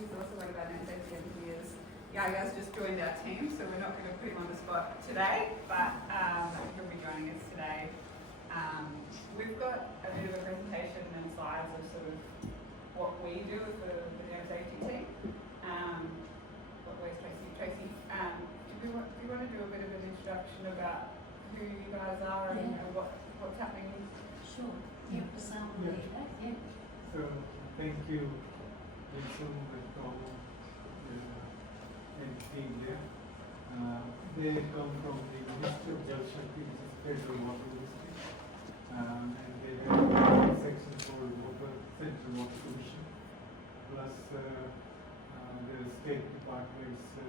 He's also one of our land safety engineers. Yaga's just joined our team, so we're not going to put him on the spot today, but he'll be joining us today. We've got a bit of a presentation and slides of sort of what we do as the dam safety team. But where's Tracy? Tracy, do you want to do a bit of an introduction about who you guys are and what's happening? Sure. Yep. Yeah. So thank you, Wilson and Tom and team there. They come from the Ministry of Jal Shakti, which is Federal Water Ministry, and they have a section called Water Central Water Commission, plus the state departments, the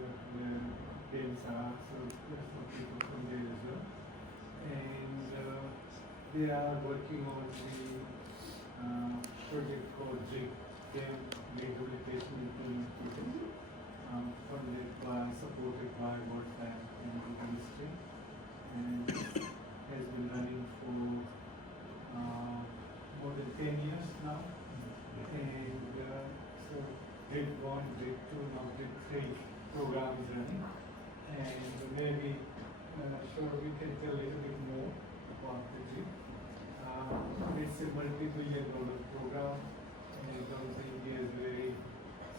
DEMSA, so there's some people from there as well. And they are working on the project called DRIP, Dam Rehabilitation Implementation, funded by, supported by World Bank and the Ministry, and has been running for more than 10 years now. And so DRIP 1, DRIP 2, now DRIP 3 program is running. And maybe sure we can tell a little bit more about the DRIP. It's a multi-billion dollar program, and also India is very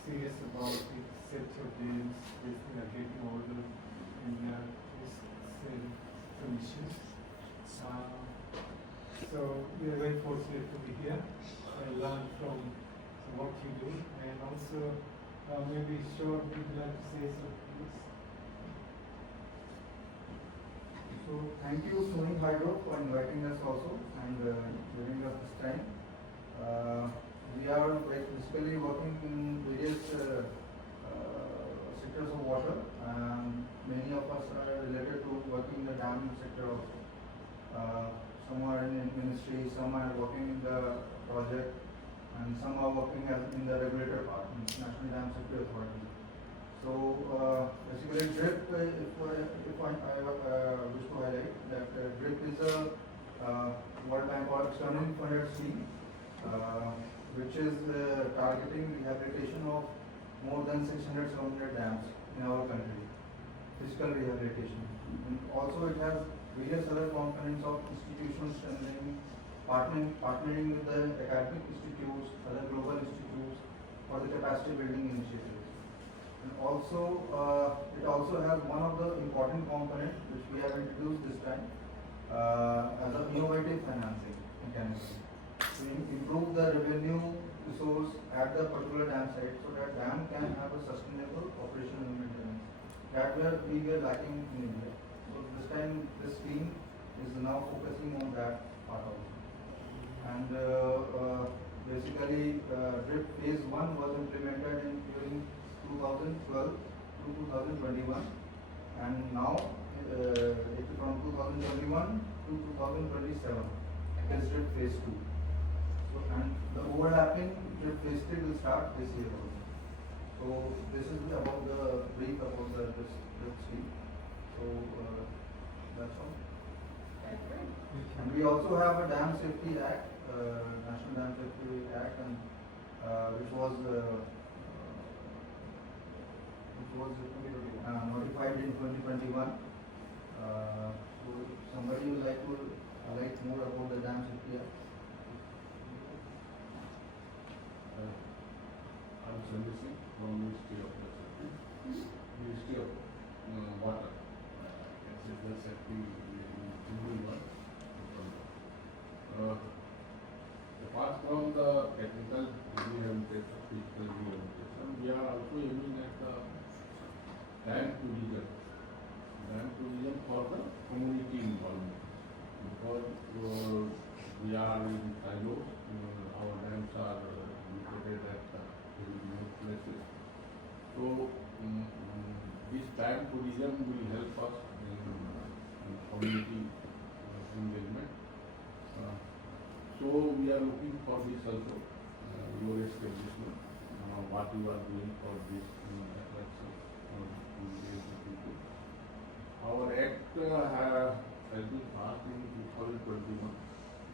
serious about the sets of dams which they are getting older and commissions. So we are very fortunate to be here and learn from what you do, and also maybe sure we'd like to say something. So thank you SnowyHydro for inviting us also and giving us this time. We are basically working in various sectors of water, and many of us are related to working in the dam sector also. Some are in ministry, some are working in the project, and some are working in the regulator part, in National Dam Safety Authority. So basically DRIP, if I wish to highlight that DRIP is a World Bank or externally funded scheme which is targeting rehabilitation of more than 600-700 dams in our country, physical rehabilitation. And also it has various other components of institutions strengthening, partnering with the academic institutes, other global institutes for the capacity building initiatives. And also, it also has one of the important components which we have introduced this time as an innovative financing mechanism to improve the revenue resource at the particular dam site so that dam can have a sustainable operation and maintenance. That we were lacking in India. So this time this scheme is now focusing on that part also. And basically DRIP phase 1 was implemented during 2012 to 2021, and now from 2021 to 2027 is DRIP phase 2. So, and the overlapping DRIP phase 3 will start this year also. So this is about the brief about the DRIP scheme. So that's all. And we also have a Dam Safety Act, National Dam Safety Act, and which was notified in 2021. So somebody would like to highlight more about the Dam Safety Act? I'm Sanjay Singh from Ministry of Ministry of Water. Consider safety apart from the technical rehabilitation, physical rehabilitation, we are also aiming at the land tourism for the community involvement. Because we are in silos, our dams are located at very remote places. So this dam tourism will help us in community engagement. So we are looking for this also, your establishment, what you are doing for this attraction to engage the people. Our act has been passed in 2021.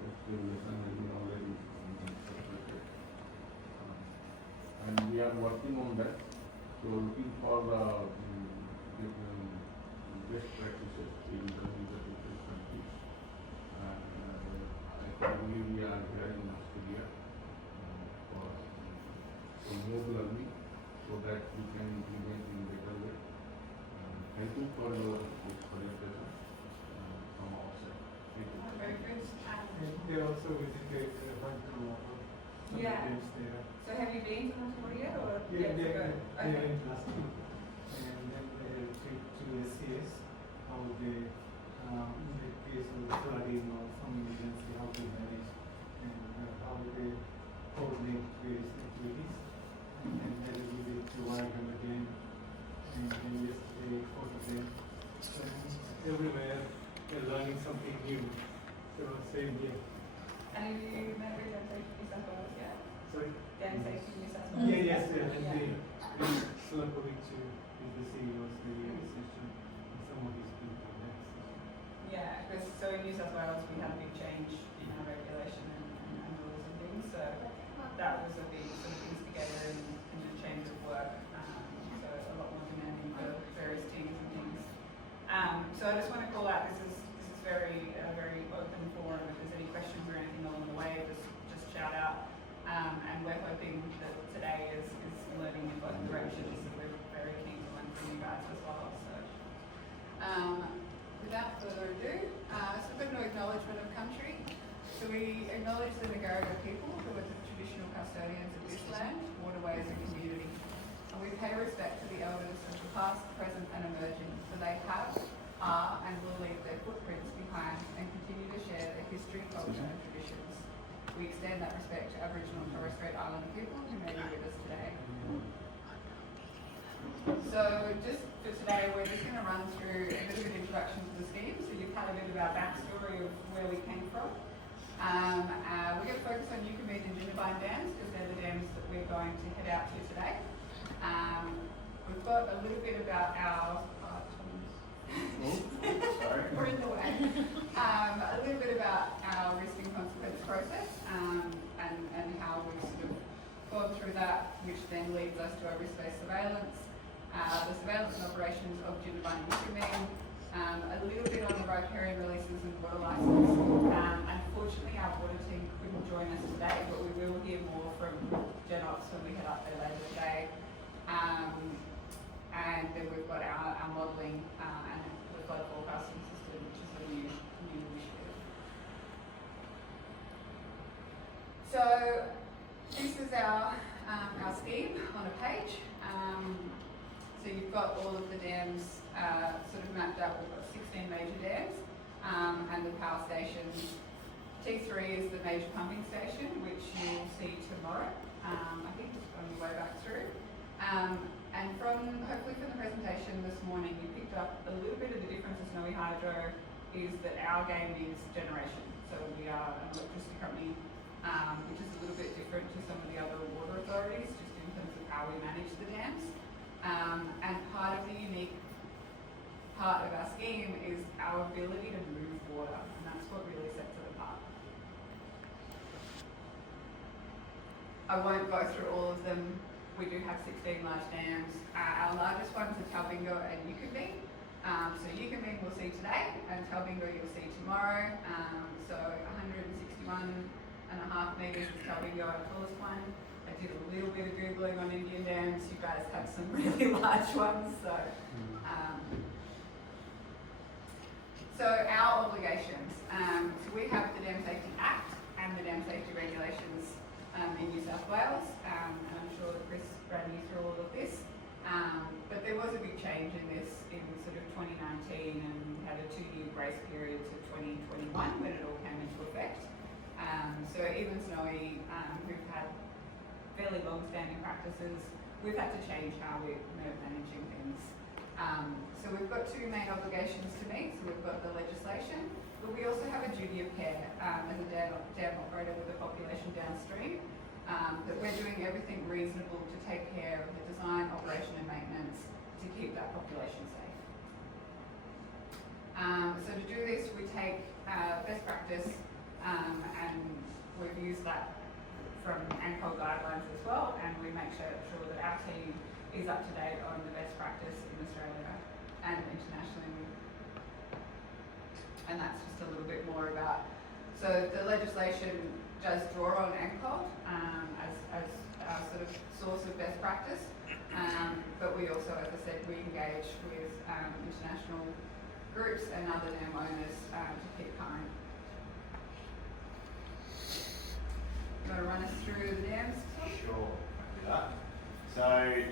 Its regulation has been already circulated. And we we are working on that. So looking for different best practices in the different countries. I believe we are here in Australia for more learning so that we can implement in better way. Thank you for your presentation from our side. Thank you. Very good. And they also visited Hunter Water. Yeah. There. So have you been to Montreal yet or Yeah, yet to go? they went last week. And then they trip to SCS, how they, in the case of flooding or some emergency, how they manage and how they coordinate various activities. And then they visit to Oregon again. And then yesterday, them. So everywhere they're learning something new. So same here. And have you met with Dam Safety New South Wales yet? Sorry? Dam Safety New South Wales? Yeah, yes, yeah. And Yeah. they Slapowicz is the CEO of the association, and some of his people there. Yeah, because so in New South Wales we had a big change in our regulation and rules and things, so that was a big sort of instigator in the change of work, so a lot more demanding for various teams and things. So I just want to call out, this is very open forum. If there's any questions or anything along the way, just shout out. And we're hoping that today is learning in both directions. So we're very keen to learn from you guys as well. So without further ado, so a bit of acknowledgement of country. So we acknowledge the Ngariga people who are the traditional custodians of this land, waterways and community. And we pay respect to the elders of the past, present and emerging, for they have, are and will leave their footprints behind and continue to share their history, culture and traditions. We extend that respect to Aboriginal and Torres Strait Islander people who may be with us today. So just for today, we're just going to run through a bit of an introduction to the scheme. So you've had a bit of our backstory of where we came from. We're going to focus on Eucamid and Jindabyne dams because they're the dams that we're going to head out to today. We've got a little bit about our we're in the way. A little bit about our risk and consequence process and how we've sort of gone through that, which then leads us to our risk-based surveillance, the surveillance and operations of Jindabyne and Eucamid, a little bit on the riparian releases and water license. Unfortunately, our water team couldn't join us today, but we will hear more from GenOps when we head up there later today. And then we've got our modelling and the flood forecasting system, which is a new initiative. So this is our scheme on a page. So you've got all of the dams sort of mapped out. We've got 16 major dams and the power stations. T3 is the major pumping station, which you'll see tomorrow. I think it's on your way back through. And hopefully from the presentation this morning, you picked up a little bit of the difference of SnowyHydro is that our game is generation. So we are an electricity company, which is a little bit different to some of the other water authorities, just in terms of how we manage the dams. And part of the unique part of our scheme is our ability to move water, and that's what really sets it apart. I won't go through all of them. We do have 16 large dams. Our largest ones are Talbingo and Eucamid. So Eucamid we'll see today, and Talbingo you'll see tomorrow. So 161.5 metres is Talbingo, our tallest one. I did a little bit of Googling on Indian dams. You guys have some really large ones. So our obligations. So we have the Dam Safety Act and the Dam Safety Regulations in New South Wales, and I'm sure that Chris ran you through all of this. But there was a big change in this in sort of 2019, and we had a 2-year grace period to 2021 when it all came into effect. So even Snowy, who've had fairly long-standing practices, we've had to change how we're managing things. So we've got 2 main obligations to meet. So we've got the legislation, but we also have a duty of care as a dam operator with a population downstream, that we're doing everything reasonable to take care of the design, operation and maintenance to keep that population safe. So to do this, we take best practice and we've used that from ANCOL guidelines as well, and we make sure that our team is up to date on the best practice in Australia and internationally. And that's just a little bit more about, so the legislation does draw on ANCOL as our sort of source of best practice, but we also, as I said, we engage with international groups and other dam owners to keep current. You want to run us through the dams? Sure, I can do that. So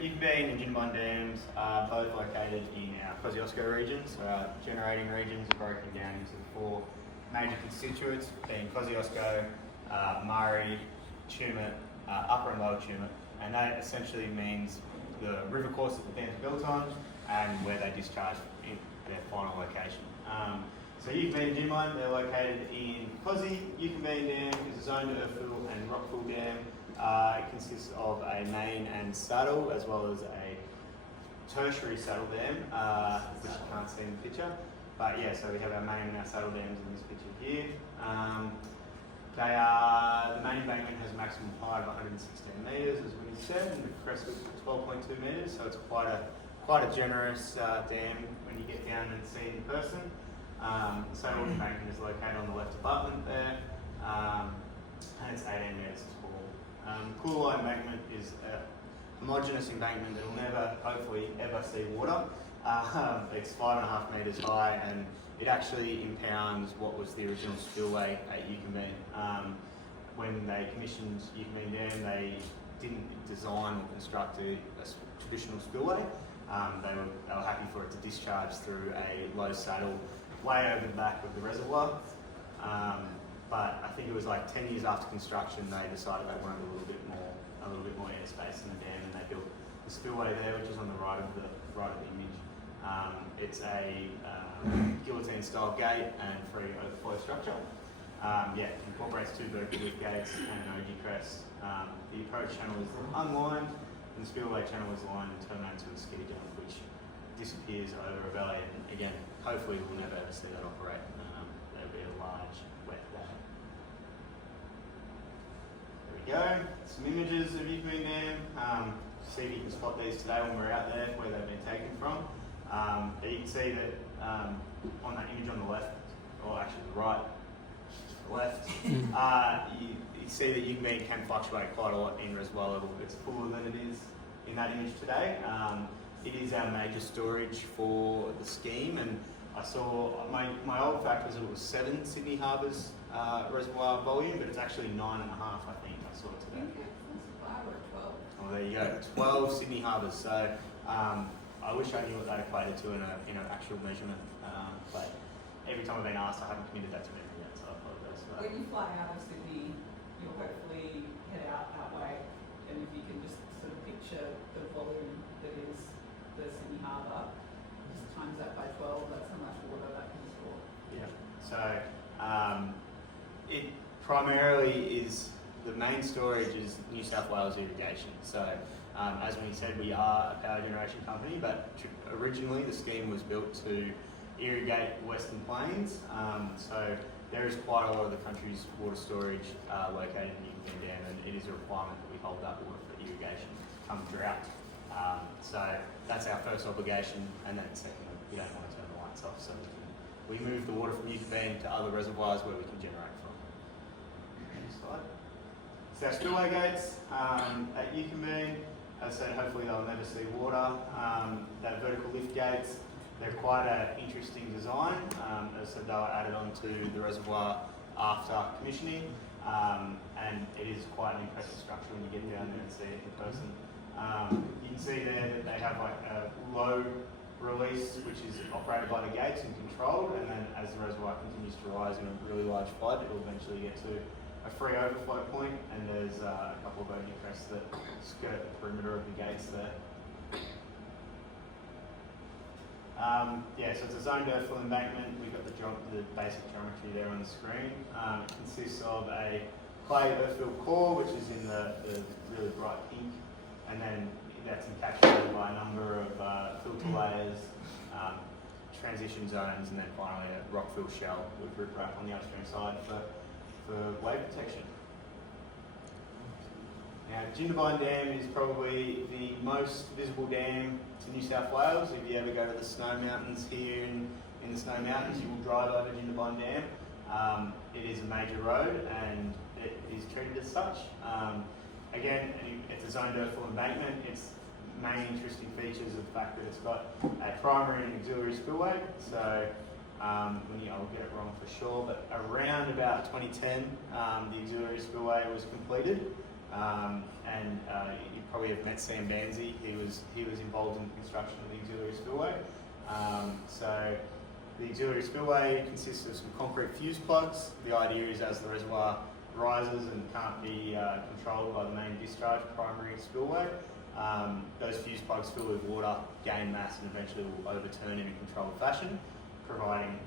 Yigabeen and Jinbon dams are both located in our Kosciuszko region. So our generating regions are broken down into four major constituents, being Kosciuszko, Murray, Tumut, Upper and Lower Tumut, and that essentially means the river course that the dam's built on and where they discharge in their final location. So Yigabeen and Jinbon, they're located in Kosci. Yigabeen Dam is a zoned earthfill and rockfill dam. It consists of a main and saddle, as well as a tertiary saddle dam, which you can't see in the picture. But yeah, so we have our main and our saddle dams in this picture here. The main embankment has a maximum height of 116 metres, as we said, and the crest is 12.2 metres, so it's quite a generous dam when you get down and see it in person. The saddle embankment is located on the left abutment there, and it's 18 metres tall. Cooleye embankment is a homogeneous embankment that will never, hopefully, ever see water. It's 5.5 metres high, and it actually impounds what was the original spillway at Yigabeen. When they commissioned Yigabeen Dam, they didn't design or construct a traditional spillway. They were happy for it to discharge through a low saddle way over the back of the reservoir. But I think it was like 10 years after construction, they decided they wanted a little bit more airspace in the dam, and they built the spillway there, which is on the right of the image. It's a guillotine-style gate and free overflow structure. Incorporates two vertical lift gates and an OG crest. The approach channel is unlined, and the spillway channel is lined and terminates with a ski jump, which disappears over a valley. And again, hopefully we'll never ever see that operate. That'll be a large wet day. There we go. Some images of Yigabeen Dam. See if you can spot these today when we're out there, where they've been taken from. But you can see that on that image on the left, or actually the right, the left, you see that Yigabeen can fluctuate quite a lot in reservoir level. It's fuller than it is in that image today. It is our major storage for the scheme, and I saw, my old fact was it was 7 Sydney Harbours reservoir volume, but it's actually 9.5, I think I saw it today. Oh, there you go, 12 Sydney Harbours. So I wish I knew what that equated to in an actual measurement, but every time I've been asked, I haven't committed that to memory yet, so I apologise for that. When you fly out of Sydney, you'll hopefully head out that way, and if you can just sort of picture the volume that is the Sydney Harbour, just times that by 12, that's how much water that can store. Yeah, so it primarily is, the main storage is New South Wales irrigation. So as we said, we are a power generation company, but originally the scheme was built to irrigate Western Plains. So there is quite a lot of the country's water storage located in Yigabeen Dam, and it is a requirement that we hold that water for irrigation come drought. So that's our first obligation, and then secondly, we don't want to turn the lights off, so we move the water from Yigabeen to other reservoirs where we can generate from. Next slide. So our spillway gates at Yigabeen, as I said, hopefully they'll never see water. They're vertical lift gates. They're quite an interesting design. As I said, they were added onto the reservoir after commissioning, and it is quite an impressive structure when you get down there and see it in person. You can see there that they have like a low release, which is operated by the gates and controlled, and then as the reservoir continues to rise in a really large flood, it will eventually get to a free overflow point, and there's a couple of OG crests that skirt the perimeter of the gates there. So it's a zoned earthfill embankment. We've got the basic geometry there on the screen. It consists of a clay earthfill core, which is in the really bright pink, and then that's encapsulated by a number of filter layers, transition zones, and then finally a rockfill shell with riprap on the upstream side for wave protection. Now, Jindabyne Dam is probably the most visible dam to New South Wales. If you ever go to the Snow Mountains here in the Snow Mountains, you will drive over Jindabyne Dam. It is a major road and it is treated as such. Again, it's a zoned earthful embankment. Its main interesting features are the fact that it's got a primary and auxiliary spillway. So, I'll get it wrong for sure, but around about 2010, the auxiliary spillway was completed. You probably have met Sam Banzi. He was involved in the construction of the auxiliary spillway. So the auxiliary spillway consists of some concrete fuse plugs. The idea is as the reservoir rises and can't be controlled by the main discharge primary spillway, those fuse plugs fill with water, gain mass, and eventually will overturn in a controlled fashion, providing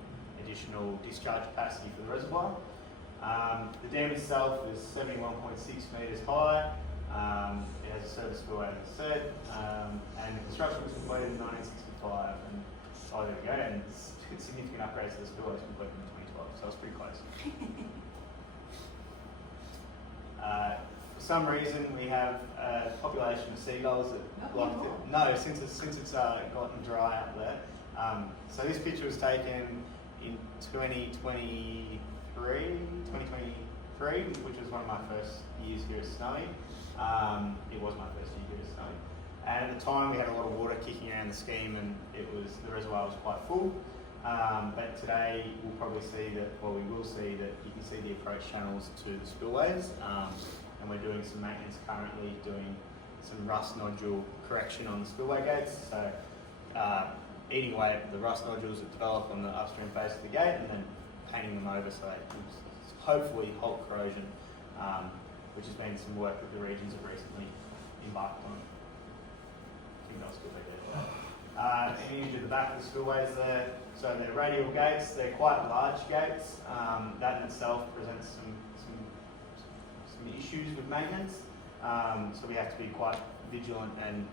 additional discharge capacity for the reservoir. The dam itself is 71.6 metres high. It has a service spillway, as I said, and the construction was completed in 1965. And there we go. And significant upgrades to the spillway was completed in 2012, so it's pretty close. For some reason, we have a population of seagulls that like it. No, since it's gotten dry up there. So this picture was taken in 2023, which was one of my first years here at Snowy. It was my first year here at Snowy. And at the time we had a lot of water kicking around the scheme and the reservoir was quite full. But today we will see that you can see the approach channels to the spillways. And we're doing some maintenance currently, doing some rust nodule correction on the spillway gates. So eating away at the rust nodules that develop on the upstream face of the gate and then painting them over so they can hopefully halt corrosion, which has been some work that the regions have recently embarked on. I think they'll still be there. An image of the back of the spillways there. So they're radial gates, they're quite large gates. That in itself presents some issues with maintenance. So we have to be quite vigilant and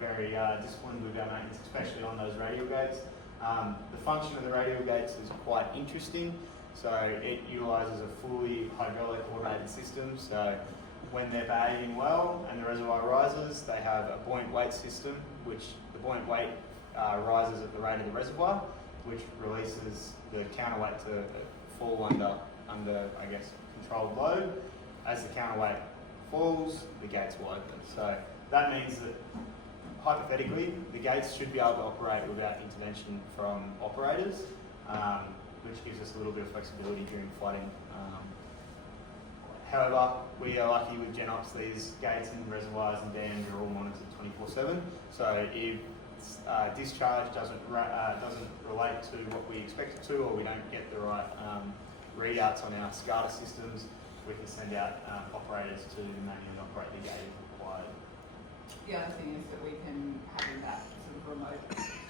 very disciplined with our maintenance, especially on those radial gates. The function of the radial gates is quite interesting. So it utilises a fully hydraulic automated system. So when they're behaving well and the reservoir rises, they have a buoyant weight system, which the buoyant weight rises at the rate of the reservoir, which releases the counterweight to fall under I guess, controlled load. As the counterweight falls, the gates will open. So that means that hypothetically, the gates should be able to operate without intervention from operators, which gives us a little bit of flexibility during flooding. However, we are lucky with GenOps. These gates and reservoirs and dams are all monitored 24/7. So if discharge doesn't relate to what we expect it to, or we don't get the right readouts on our SCADA systems, we can send out operators to manually operate the gate if required. The other thing is that we can, having that sort of remote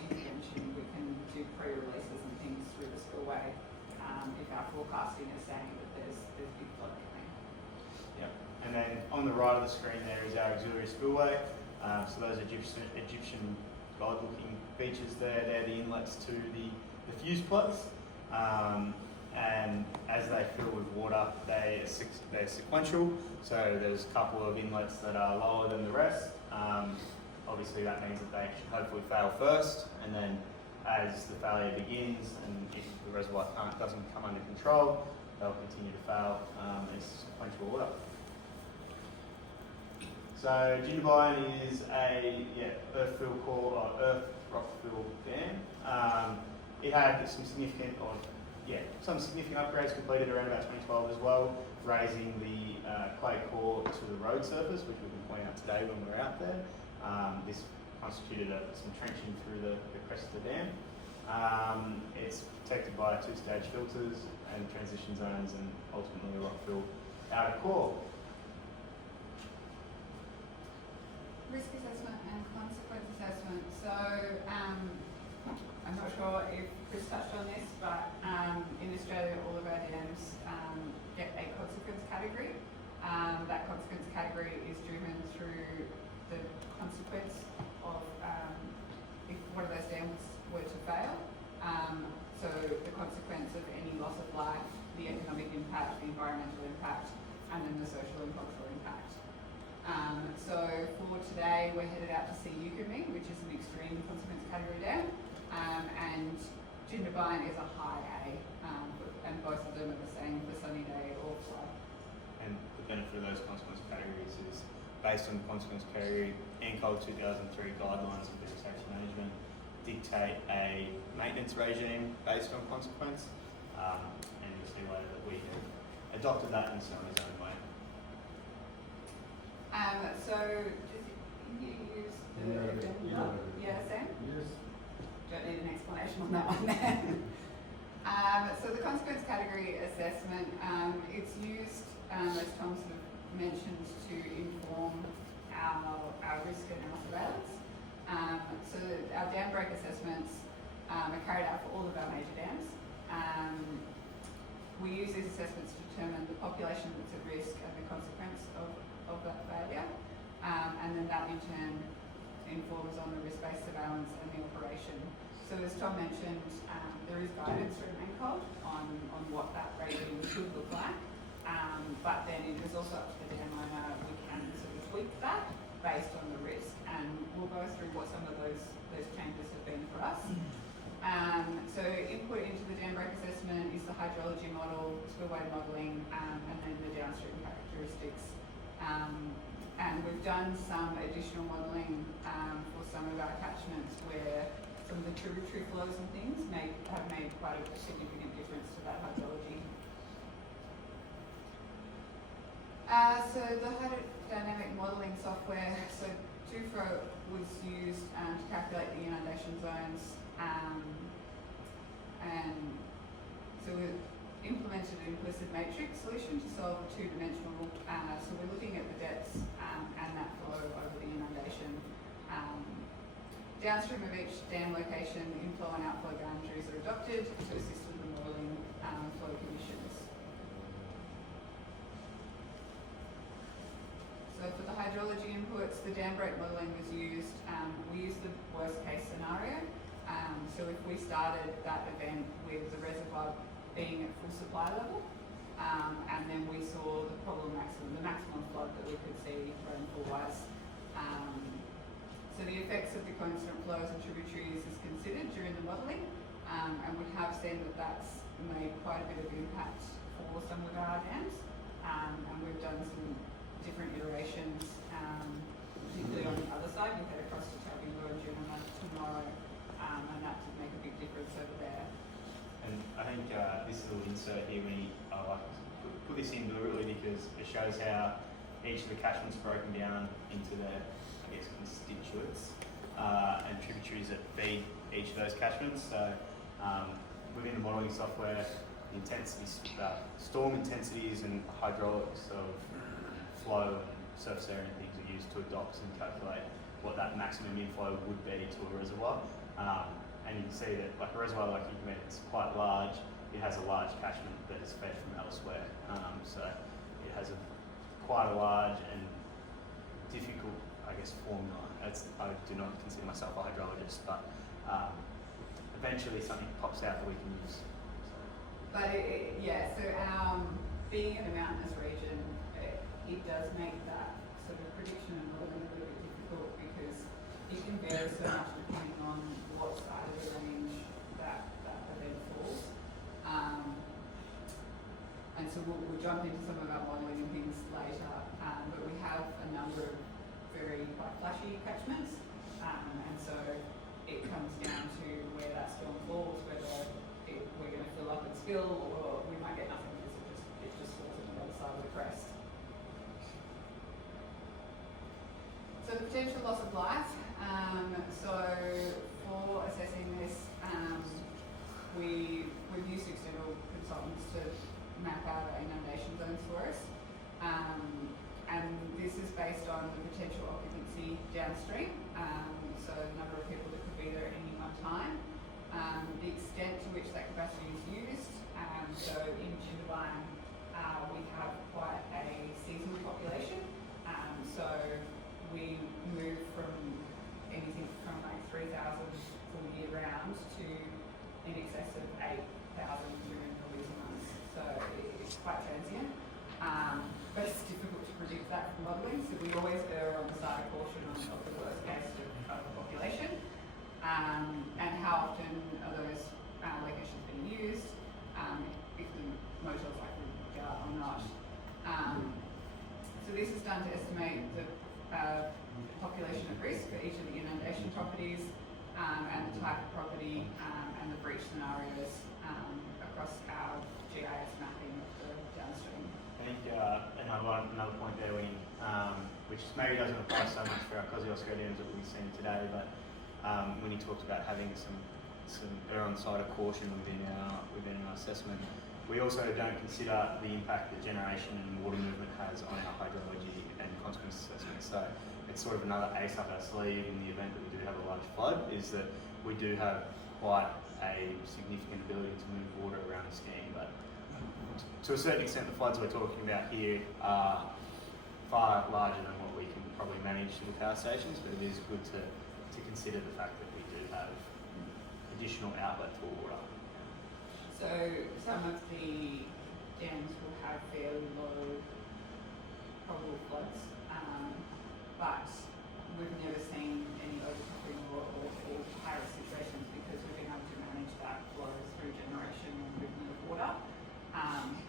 intervention, we can do pre-releases and things through the spillway if our forecasting is saying that there's big flood coming. Yep. And then on the right of the screen there is our auxiliary spillway. So those Egyptian god-looking features there, they're the inlets to the fuse plugs. And as they fill with water, they're sequential. So there's a couple of inlets that are lower than the rest. Obviously that means that they should hopefully fail first, and then as the failure begins and if the reservoir doesn't come under control, they'll continue to fail as sequential order. So Jindabyne is a earth rock fill dam. It had some significant upgrades completed around about 2012 as well, raising the clay core to the road surface, which we've been pointing out today when we're out there. This constituted some trenching through the crest of the dam. It's protected by 2-stage filters and transition zones and ultimately a rock fill outer core. Risk assessment and consequence assessment. So I'm not sure if Chris touched on this, but in Australia all of our dams get a consequence category. That consequence category is driven through the consequence of if one of those dams were to fail. So the consequence of any loss of life, the economic impact, the environmental impact, and then the social and cultural impact. today we're headed out to see Eucamine, which is an extreme consequence category dam, and Jindabyne is a high A, and both of them are the same for sunny day or flood. And the benefit of those consequence categories is based on the consequence category, NCOL 2003 guidelines of vegetation management dictate a maintenance regime based on consequence, and you'll see later that we have adopted that in Snowy's own way. So, just you use the yeah, Sam? Yes. Don't need an explanation on that one then. So the consequence category assessment, it's used, as Tom sort of mentioned, to inform our risk and our surveillance. So our dam break assessments are carried out for all of our major dams. We use these assessments to determine the population that's at risk and the consequence of that failure. And then that in turn informs on the risk-based surveillance and the operation. So as Tom mentioned, there is guidance from NCOL on what that regime should look like, but then it is also up to the dam owner. We can sort of tweak that based on the risk, and we'll go through what some of those changes have been for us. So input into the dam break assessment is the hydrology model, spillway modelling, and then the downstream characteristics. And we've done some additional modelling for some of our catchments where some of the tributary flows and things have made quite a significant difference to that hydrology. So the hydrodynamic modelling software, so TUFRO was used to calculate the inundation zones, and so we implemented an implicit matrix solution to solve a two-dimensional, so we're looking at the depths and that flow over the inundation. Downstream of each dam location, inflow and outflow boundaries are adopted to assist with the modelling flow conditions. So for the hydrology inputs, the dam break modelling was used. We used the worst case scenario. So if we started that event with the reservoir being at full supply level, and then we saw the maximum flood that we could see rainfall-wise. So the effects of the constant flows and tributaries is considered during the modelling, and we have seen that that's made quite a bit of impact for some of our dams, and we've done some different iterations, particularly on the other side. We head across to Tabingo and Junima tomorrow, and that did make a big difference over there. And I think this little insert here, I like to put this in deliberately because it shows how each of the catchments are broken down into their, I guess, constituents and tributaries that feed each of those catchments. So within the modelling software, the intensities, storm intensities and hydraulics of flow and surface area and things are used to adopt and calculate what that maximum inflow would be to a reservoir. And you can see that like a reservoir like Eucamine, it's quite large. It has a large catchment that is fed from elsewhere. So it has quite a large and difficult, I guess, formula. I do not consider myself a hydrologist, but eventually something pops out that we can use. But so being in a mountainous region, it does make that sort of prediction and modelling a little bit difficult because it can vary so much depending on what side of the range that event falls. And so we'll jump into some of our modelling and things later, but we have a number of very quite flashy catchments, and so it comes down to where that storm falls, whether we're going to fill up and spill, or we might get nothing because it just falls on the other side of the crest. So the potential loss of life. So for assessing this, we've used external consultants to map out our inundation zones for us. And this is based on the potential occupancy downstream, so the number of people that could be there at any one time, the extent to which that capacity is used. So in Jindabyne, we have quite a seasonal population, so we move from anything from like 3,000 full year round to in excess of 8,000 during the winter months. So it's quite transient, but it's difficult to predict that from modelling. So we always err on the side of caution of and the type of property and the breach scenarios across our GIS mapping of the downstream. I think another point there, which maybe doesn't apply so much for our Aussie Australians that we've seen today, but when he talked about having some err on the side of caution within our assessment, we also don't consider the impact that generation and water movement has on our hydrology and consequence assessment. So it's sort of another ace up our sleeve in the event that we do have a large flood, is that we do have quite a significant ability to move water around the scheme. But to a certain extent, the floods we're talking about here are far larger than what we can probably manage in the power stations, but it is good to consider the fact that we do have additional outlet for water. So some of the dams will have fairly low probable floods, but we've never seen any overtopping or high-risk situations because we've been able to manage that flow through generation and movement of water.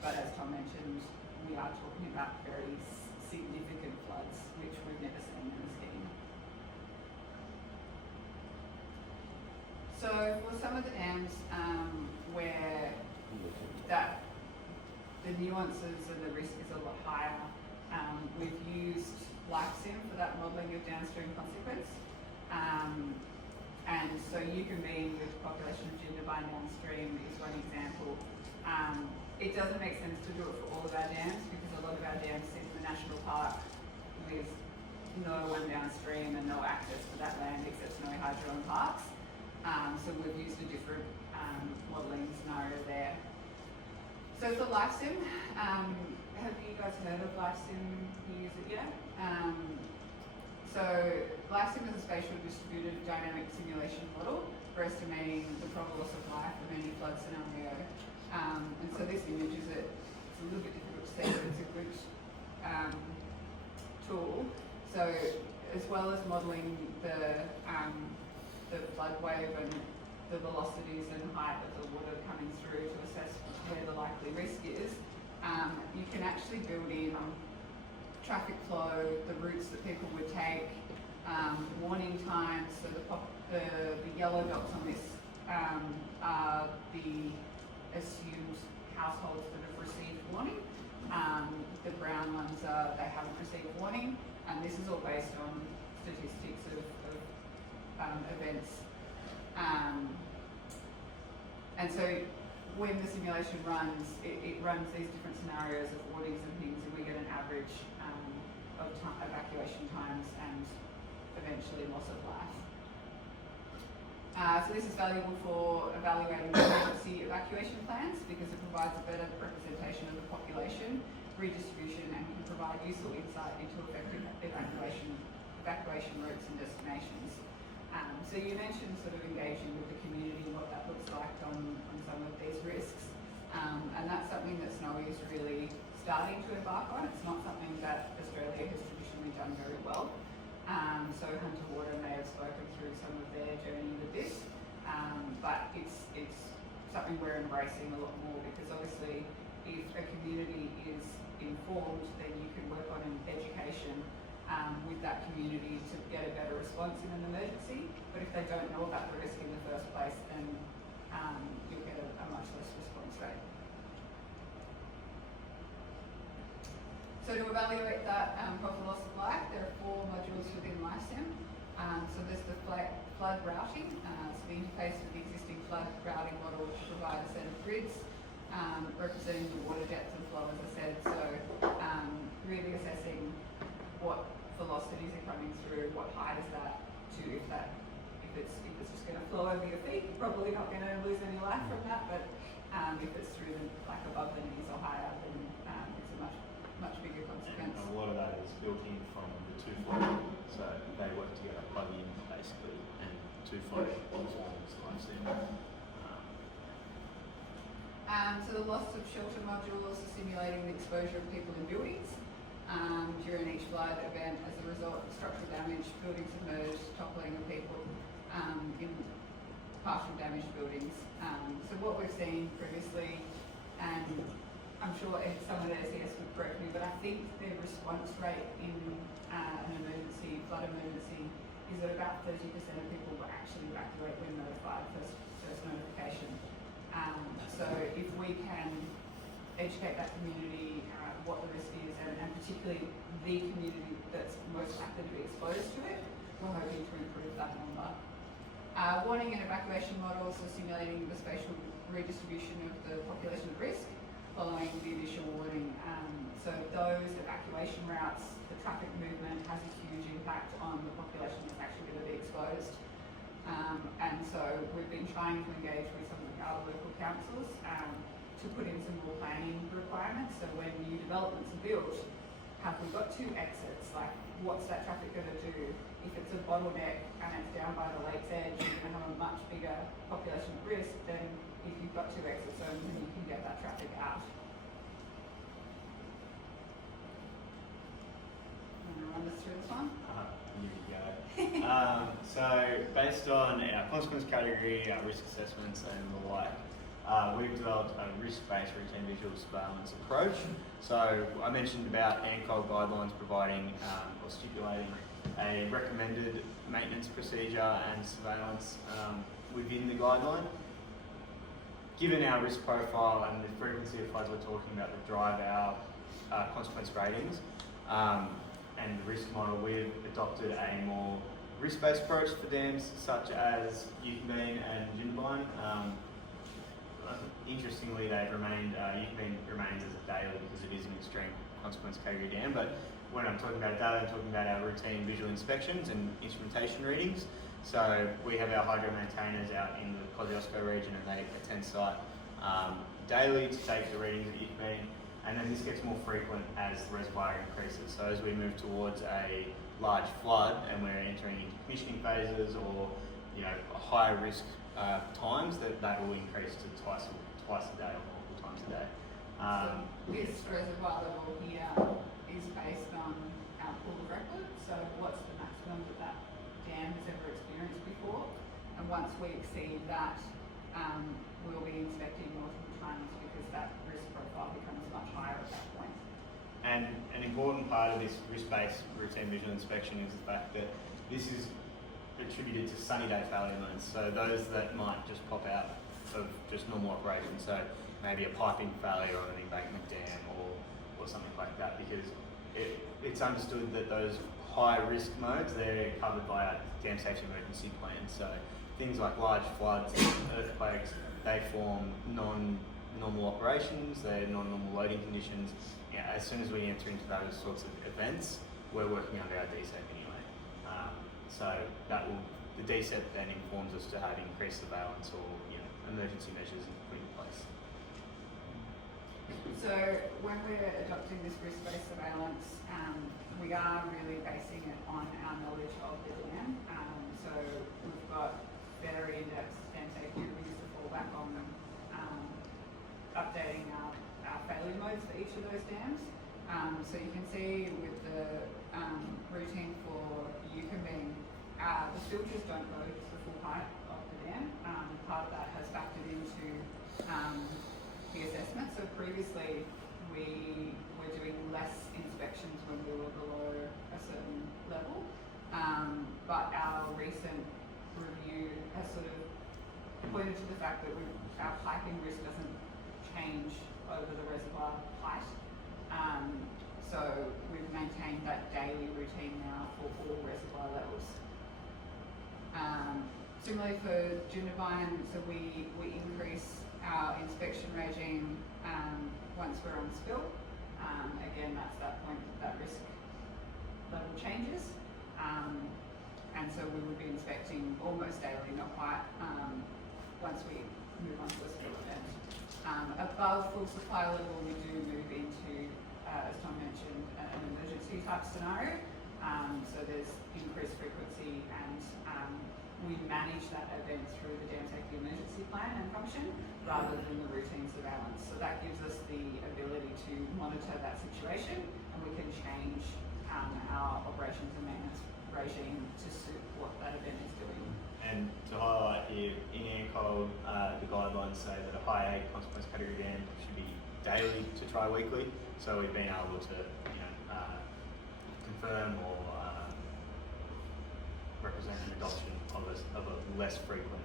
But as Tom mentioned, we are talking about very significant floods, which we've never seen in the scheme. So for some of the dams where the nuances and the risk is a lot higher, we've used LifeSim for that modelling of downstream consequence. And so you can mean with population of Jindabyne downstream is one example. It doesn't make sense to do it for all of our dams because a lot of our dams sit in the national park with no one downstream and no access to that land except SnowyHydro and parks. So we've used a different modelling scenario there. So for LifeSim, have you guys heard of LifeSim? You use it yet? So LifeSim is a spatial distributed dynamic simulation model for estimating the probable loss of life from any flood scenario. And so this image is it's a little bit difficult to see, but it's a good tool. So as well as modelling the flood wave and the velocities and height of the water coming through to assess where the likely risk is, you can actually build in traffic flow, the routes that people would take, warning times. So the yellow dots on this are the assumed households that have received warning. The brown ones are they haven't received warning, and this is all based on statistics of events. And so when the simulation runs, it runs these different scenarios of warnings and things, and we get an average of evacuation times and eventually loss of life. So this is valuable for evaluating emergency evacuation plans because it provides a better representation of the population, redistribution, and can provide useful insight into effective evacuation routes and destinations. So you mentioned sort of engaging with the community, what that looks like on some of these risks, and that's something that Snowy is really starting to embark on. It's not something that Australia has traditionally done very well. So Hunter Water may have spoken through some of their journey with this, but it's something we're embracing a lot more because obviously if a community is informed, then you can work on an education with that community to get a better response in an emergency. But if they don't know about the risk in the first place, then you'll get a much less response rate. So to evaluate that probable loss of life, there are 4 modules within LifeSim. So there's the flood routing, so the interface with the existing flood routing model to provide a set of grids representing the water depth and flow, as I said. So really assessing what velocities are coming through, what height is that to, if it's just going to flow over your feet, you're probably not going to lose any life from that, but if it's through above the knees or higher, then it's a much bigger consequence. And a lot of that is built in from the 2 flow, so they work together, plug in basically, and 2 flow transforms LifeSim. So the loss of shelter modules are simulating the exposure of people in buildings during each flood event as a result of structural damage, buildings submerged, toppling of people in partial damaged buildings. So what we've seen previously, and I'm sure someone at SES would correct me, but I think the response rate in an emergency, flood emergency, is is that about 30% of people will actually evacuate when notified, first notification. So if we can educate that community what the risk is, and particularly the community that's most likely to be exposed to it, we're hoping to improve that number. Warning and evacuation models are simulating the spatial redistribution of the population at risk following the initial warning. So those evacuation routes, the traffic movement has a huge impact on the population that's actually going to be exposed. And so we've been trying to engage with some of the other local councils to put in some more planning requirements. So when new developments are built, have we got 2 exits? Like, what's that traffic going to do? If it's a bottleneck and it's down by the lake's edge, you're going to have a much bigger population at risk than if you've got 2 exit zones and you can get that traffic out. Want to run us through this one? Here we go. So based on our consequence category, our risk assessments and the like, we've developed a risk-based routine visual surveillance approach. So I mentioned about ANCOL guidelines providing or stipulating a recommended maintenance procedure and surveillance within the guideline. Given our risk profile and the frequency of floods we're talking about that drive our consequence ratings and the risk model, we've adopted a more risk-based approach for dams such as Eucambine and Jindabyne. Interestingly, Eucambine remains as a daily because it is an extreme consequence category dam, but when I'm talking about data, I'm talking about our routine visual inspections and instrumentation readings. So we have our hydro maintainers out in the Kosciuszko region and they attend site daily to take the readings at Eucambine, and then this gets more frequent as the reservoir increases. So as we move towards a large flood and we're entering into commissioning phases or higher risk times, that will increase to twice a day or multiple times a day. So this reservoir level here is based on our pool of record. So what's the maximum that dam has ever experienced before? And once we exceed that, we'll be inspecting multiple times because that risk profile becomes much higher at that point. And an important part of this risk-based routine visual inspection is the fact that this is attributed to sunny day failure modes. So those that might just pop out of just normal operation. So maybe a piping failure on an embankment dam or something like that, because it's understood that those high risk modes, they're covered by our dam safety emergency plan. So things like large floods, earthquakes, they form non-normal operations, they're non-normal loading conditions. As soon as we enter into those sorts of events, we're working under our DSEP anyway. So the DSEP then informs us to have increased surveillance or emergency measures put in place. So when we're adopting this risk-based surveillance, we are really basing it on our knowledge of the dam. So we've got better in-depth dam safety reviews to fall back on, updating our failure modes for each of those dams. So you can see with the routine for Eucambine, the filters don't go to the full height of the dam. Part of that has factored into the assessment. So previously we were doing less inspections when we were below a certain level, but our recent review has sort of pointed to the fact that our piping risk doesn't change over the reservoir height. So we've maintained that daily routine now for all reservoir levels. Similarly for Jindabyne, so we increase our inspection regime once we're on spill. Again, that's that point that risk level changes. And so we would be inspecting almost daily, not quite, once we move on to a spill event. Above full supply level, we do move into, as Tom mentioned, an emergency type scenario. So there's increased frequency and we manage that event through the dam safety emergency plan and function rather than the routine surveillance. So that gives us the ability to monitor that situation and we can change our operations and maintenance regime to suit what that event is doing. And to highlight here, in ANCOL, the guidelines say that a high A consequence category dam should be daily to tri-weekly. So we've been able to confirm or represent less frequent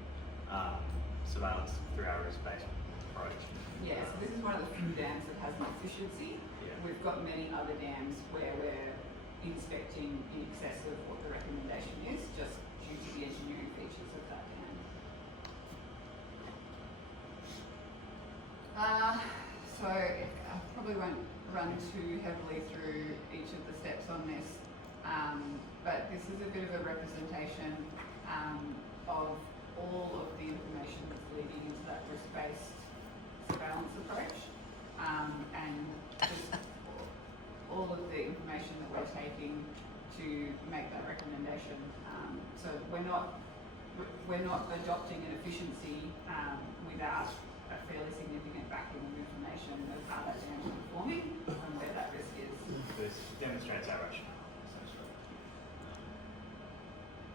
surveillance through our risk-based approach. Yeah, so this is one of the few dams that has an efficiency. Yeah. We've got many other dams where we're inspecting in excess of what the recommendation is, just due to the engineering features of that dam. So I probably won't run too heavily through each of the steps on this, but this is a bit of a representation of all of the information that's leading into that risk-based surveillance approach, and just all of the information that we're taking to make that recommendation. So we're not adopting an efficiency without a fairly significant backing of information of how that dam is performing and where that risk is. This demonstrates our rationale, essentially.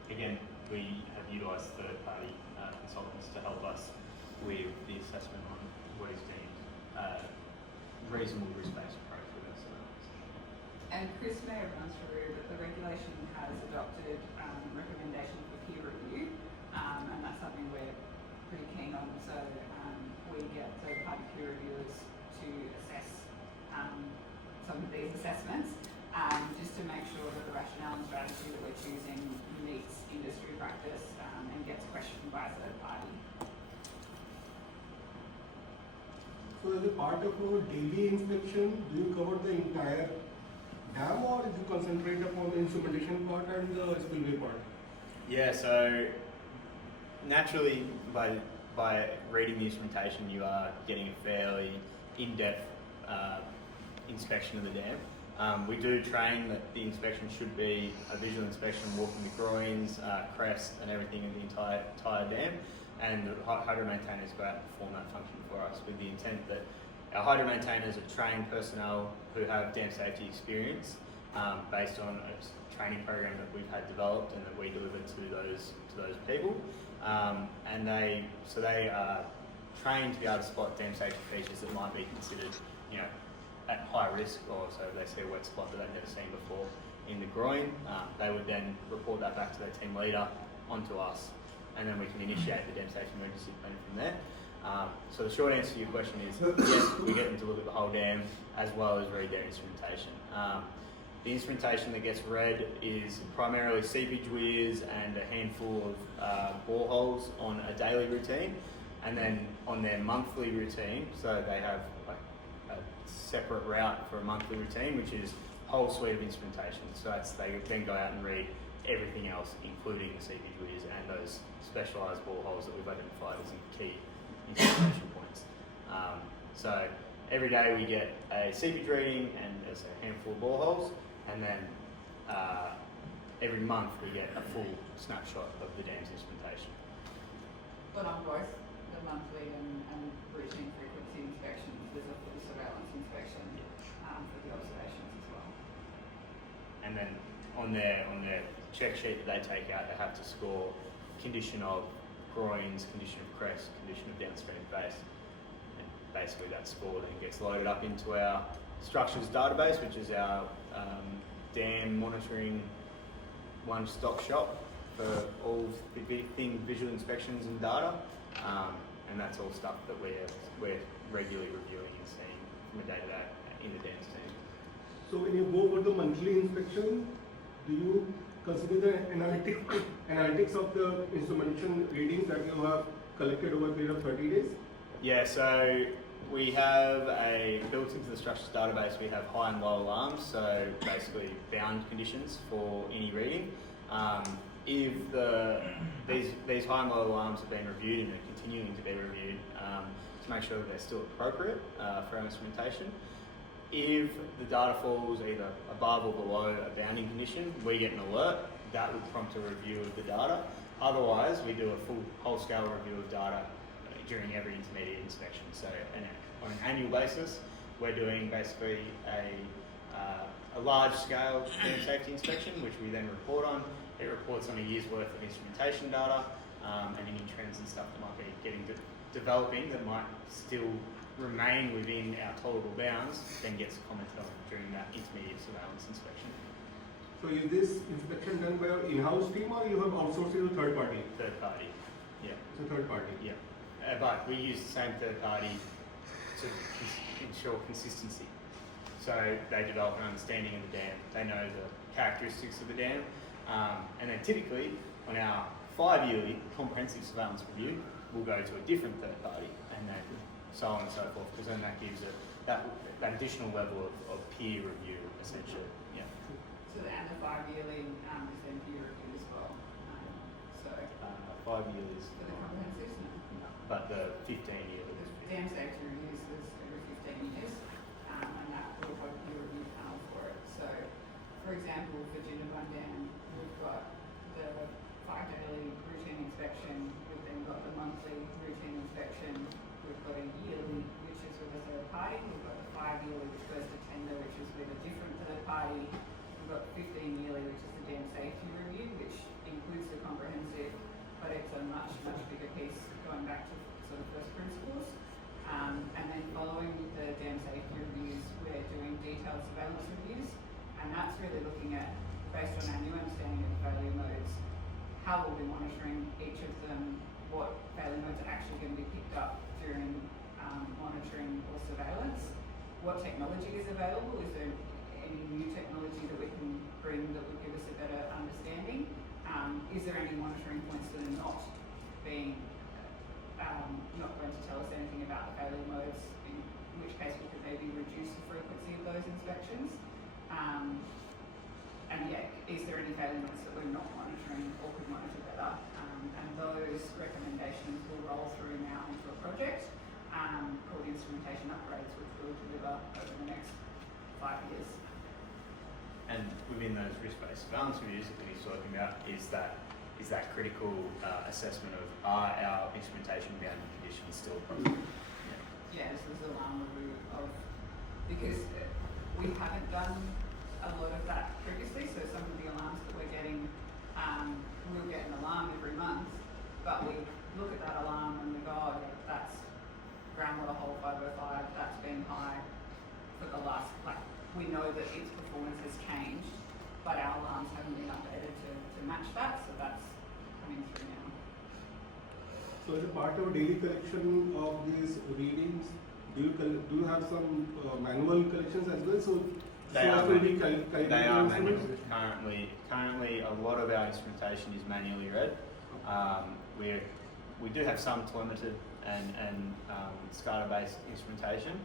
Again, we have utilised third-party consultants to help us with the assessment on what is deemed reasonable risk-based approach with our surveillance. And Chris may have run through that the regulation has adopted recommendation for peer review, and that's something we're pretty keen on. So we get third-party peer reviewers to assess some of these assessments, just to make sure that the rationale and strategy that we're choosing meets industry practice and gets questioned by a third party. So as a part of our daily inspection, do you cover the entire dam or do you concentrate upon the instrumentation part and the spillway part? Yeah, so naturally by reading the instrumentation you are getting a fairly in-depth inspection of the dam. We do train that the inspection should be a visual inspection, walking the groins, crest and everything of the entire dam, and the hydro maintainers go out and perform that function for us with the intent that our hydro maintainers are trained personnel who have dam safety experience based on a training program that we've had developed and that we deliver to those people, and they are trained to be able to spot dam safety features that might be considered, at high risk, or so they see a wet spot that they've never seen before in the groin. They would then report that back to their team leader onto us, and then we can initiate the dam safety emergency plan from there. So the short answer to your question is yes, we get them to look at the whole dam as well as read their instrumentation. The instrumentation that gets read is primarily seepage weirs and a handful of boreholes on a daily routine, and then on their monthly routine, so they have like a separate route for a monthly routine, which is a whole suite of instrumentation. So they then go out and read everything else, including the seepage weirs and those specialised boreholes that we've identified as key instrumentation points. So every day we get a seepage reading and there's a handful of boreholes, and then every month we get a full snapshot of the dam's instrumentation. But on both the monthly and routine frequency inspections, there's a full surveillance inspection for the observations as well. And then on their check sheet that they take out, they have to score condition of groins, condition of crest, condition of downstream face, and basically that score then gets loaded up into our structures database, which is our dam monitoring one-stop shop for all the thing visual inspections and data, and that's all stuff that we're regularly reviewing and seeing from a day-to-day in the dams team. So when you go for the monthly inspection, do you consider the analytics of the instrumentation readings that you have collected over a period of 30 days? Yeah, so we have built into the structures database, we have high and low alarms, so basically bound conditions for any reading. If these high and low alarms have been reviewed and are continuing to be reviewed to make sure that they're still appropriate for our instrumentation. If the data falls either above or below a bounding condition, we get an alert. That would prompt a review of the data. Otherwise, we do a full whole-scale review of data during every intermediate inspection. So on an annual basis, we're doing basically a large-scale dam safety inspection, which we then report on. It reports on a year's worth of instrumentation data and any trends and stuff that might be developing that might still remain within our tolerable bounds, then gets commented on during that intermediate surveillance inspection. So is this inspection done by our in-house team or you have outsourced it to third party? Third party. Yeah. It's a third party. Yeah. But we use the same third party to ensure consistency. So they develop an understanding of the dam. They know the characteristics of the dam. And then typically on our 5-yearly comprehensive surveillance review, we'll go to a different third party and then so on and so forth, because then that gives it that additional level of peer review essentially. Yeah. So and the 5-yearly is then peer review as well. So 5 years. for the comprehensive, No, but the 15-yearly. the dam safety reviews is every 15 years, and that will have a peer review panel for it. So, for example, for Jinnabun Dam, we've got the 5-daily routine inspection. We've then got the monthly routine inspection. We've got a yearly, which is with a third party. We've got the 5-yearly, which goes to tender, which is with a different third party. We've got 15-yearly, which is the dam safety review, which includes the comprehensive, but it's a much, much bigger piece going back to sort of first principles. And then following the dam safety reviews, we're doing detailed surveillance reviews, and that's really looking at, based on our new understanding of failure modes, how we'll be monitoring each of them, what failure modes are actually going to be picked up during monitoring or surveillance, what technology is available, is there any new technology that we can bring that will give us a better understanding, is there any monitoring points that are not being, not going to tell us anything about the failure modes, in which case we could maybe reduce the frequency of those inspections, and yeah, is there any failure modes that we're not monitoring or could monitor better, and those recommendations will roll through now into a project called instrumentation upgrades, which we'll deliver over the next 5 years. And within those risk-based surveillance reviews that he's talking about is that critical assessment of are our instrumentation boundary conditions still appropriate? Yeah, this was alarm review of, because we haven't done a lot of that previously, so some of the alarms that we're getting, we'll get an alarm every month, but we look at that alarm and we go, oh, yeah, that's groundwater hole 505, that's been high for the last, like, we know that its performance has changed, but our alarms haven't been updated to match that, so that's coming through now. So as a part of daily collection of these readings, do you have some manual collections as well? So They are calculated manual. instruments? Currently, a lot of our instrumentation is manually read. We do have some telemetered and SCADA-based instrumentation,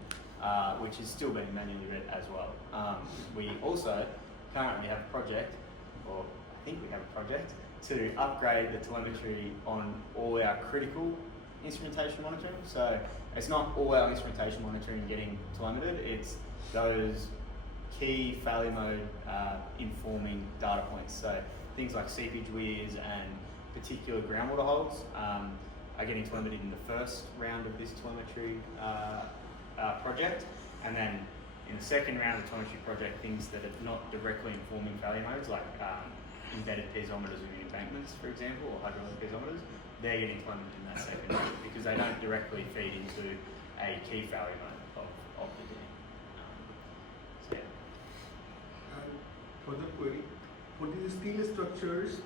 which is still being manually read as well. We also currently have a project, or I think we have a project, to upgrade the telemetry on all our critical instrumentation monitoring. So it's not all our instrumentation monitoring getting telemetered, it's those key failure mode informing data points. So things like seepage weirs and particular groundwater holes are getting telemetered in the first round of this telemetry project, and then in the second round of the telemetry project, things that are not directly informing failure modes, like embedded piezometers in embankments, for example, or hydraulic piezometers, they're getting telemetered in that second round because they don't directly feed into a key failure mode of the dam. So yeah. And further query, for these steel structures,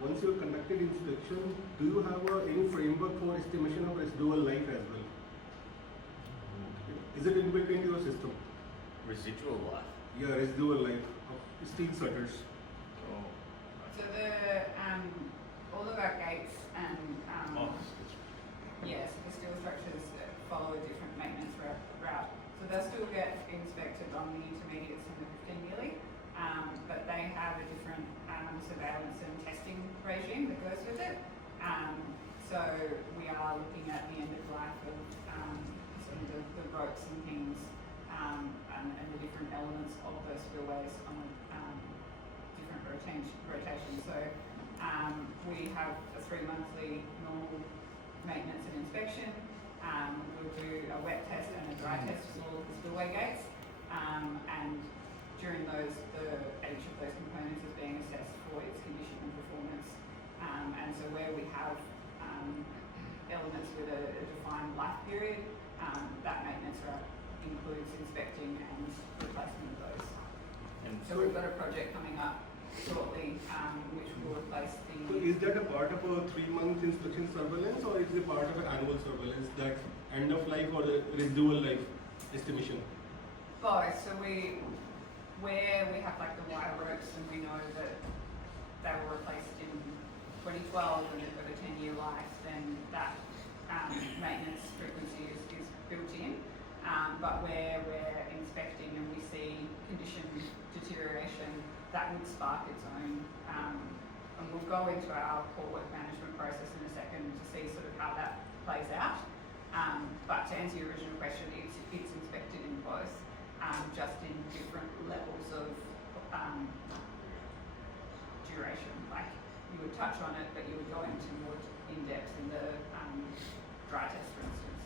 once you have conducted inspection, do you have any framework for estimation of residual life as well? Is it inbuilt into your system? Residual life. Yeah, residual life of steel shutters. Oh. So all of our gates and yes, the steel structures follow a different maintenance route. So they'll still get inspected on the intermediates and the 15-yearly, but they have a different surveillance and testing regime that goes with it. So we are looking at the end of life of sort of the ropes and things and the different elements of those spillways on different rotations. So we have a 3-monthly normal maintenance and inspection. We'll do a wet test and a dry test for all of the spillway gates. And during those, each of those components is being assessed for its condition and performance. And so where we have elements with a defined life period, that maintenance route includes inspecting and replacement of those. And So we've got a project coming up shortly, which replace So the. is that a part of a 3-month inspection surveillance, or is it part of an annual surveillance, that end of life or the residual life estimation? Both. So where we have like the wire ropes and we know that they were replaced in 2012 and they've got a 10-year life, then that maintenance frequency is built in. But where we're inspecting and we see condition deterioration, that would spark its own. And we'll go into our core work management process in a second to see sort of how that plays out. But to answer your original question, it's inspected in both, just in different levels of duration. Like you would touch on it, but you would go into more in depth in the dry test, for instance.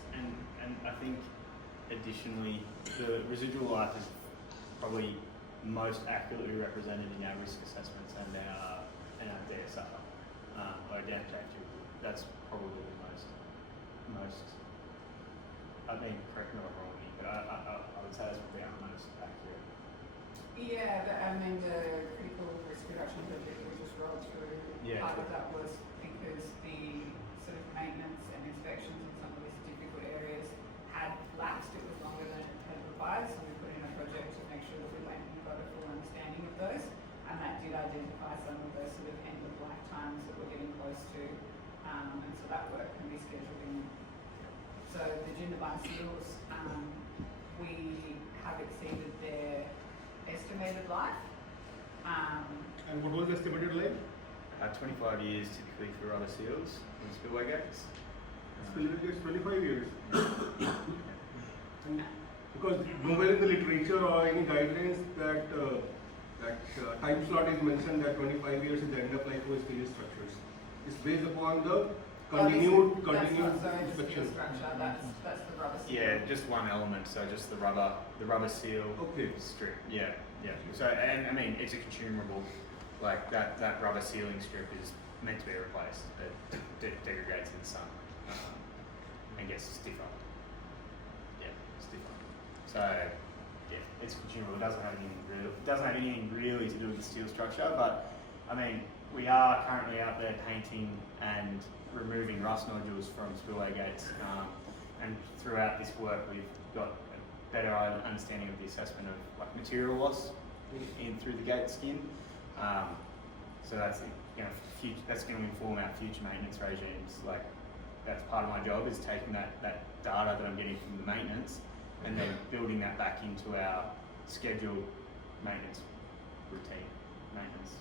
And I think additionally, the residual life is probably most accurately represented in our risk assessments and our DSR, or damage activity. That's probably the most. I mean, correct me if I'm wrong, but I would say that's probably our most accurate. Yeah, I mean the critical risk reduction project we just rolled through, Yeah. part of that was because the sort of maintenance and inspections in some of these difficult areas had lapsed. It was longer than it had required, so we put in a project to make sure that we went and got a full understanding of those, and that did identify some of those sort of end of life times that we're getting close to, and so that work can be scheduled in. So the Jindabyne seals, we have exceeded their estimated life. And what was the estimated life? 25 years typically for rubber seals in spillway gates. Spillway gates 25 years. And because nowhere in the literature or any guidelines that time slot is mentioned that 25 years is the end of life for steel structures. It's based upon the continued That's not so the steel inspection. structure, that's the rubber seal. Yeah, just one element. So just the rubber seal Okay. strip. Yeah. So and I mean it's a consumable. Like that rubber sealing strip is meant to be replaced. It degrades in the sun and gets stiffer. Yeah, stiffer. So yeah, it's consumable. It doesn't have anything really to do with the steel structure. But I mean, we are currently out there painting and removing rust nodules from spillway gates. And throughout this work, we've got a better understanding of the assessment of like material loss in through the gate skin. So that's that's going to inform our future maintenance regimes. Like that's part of my job is taking that data that I'm getting from the maintenance and then building that back into our scheduled maintenance routine, maintenance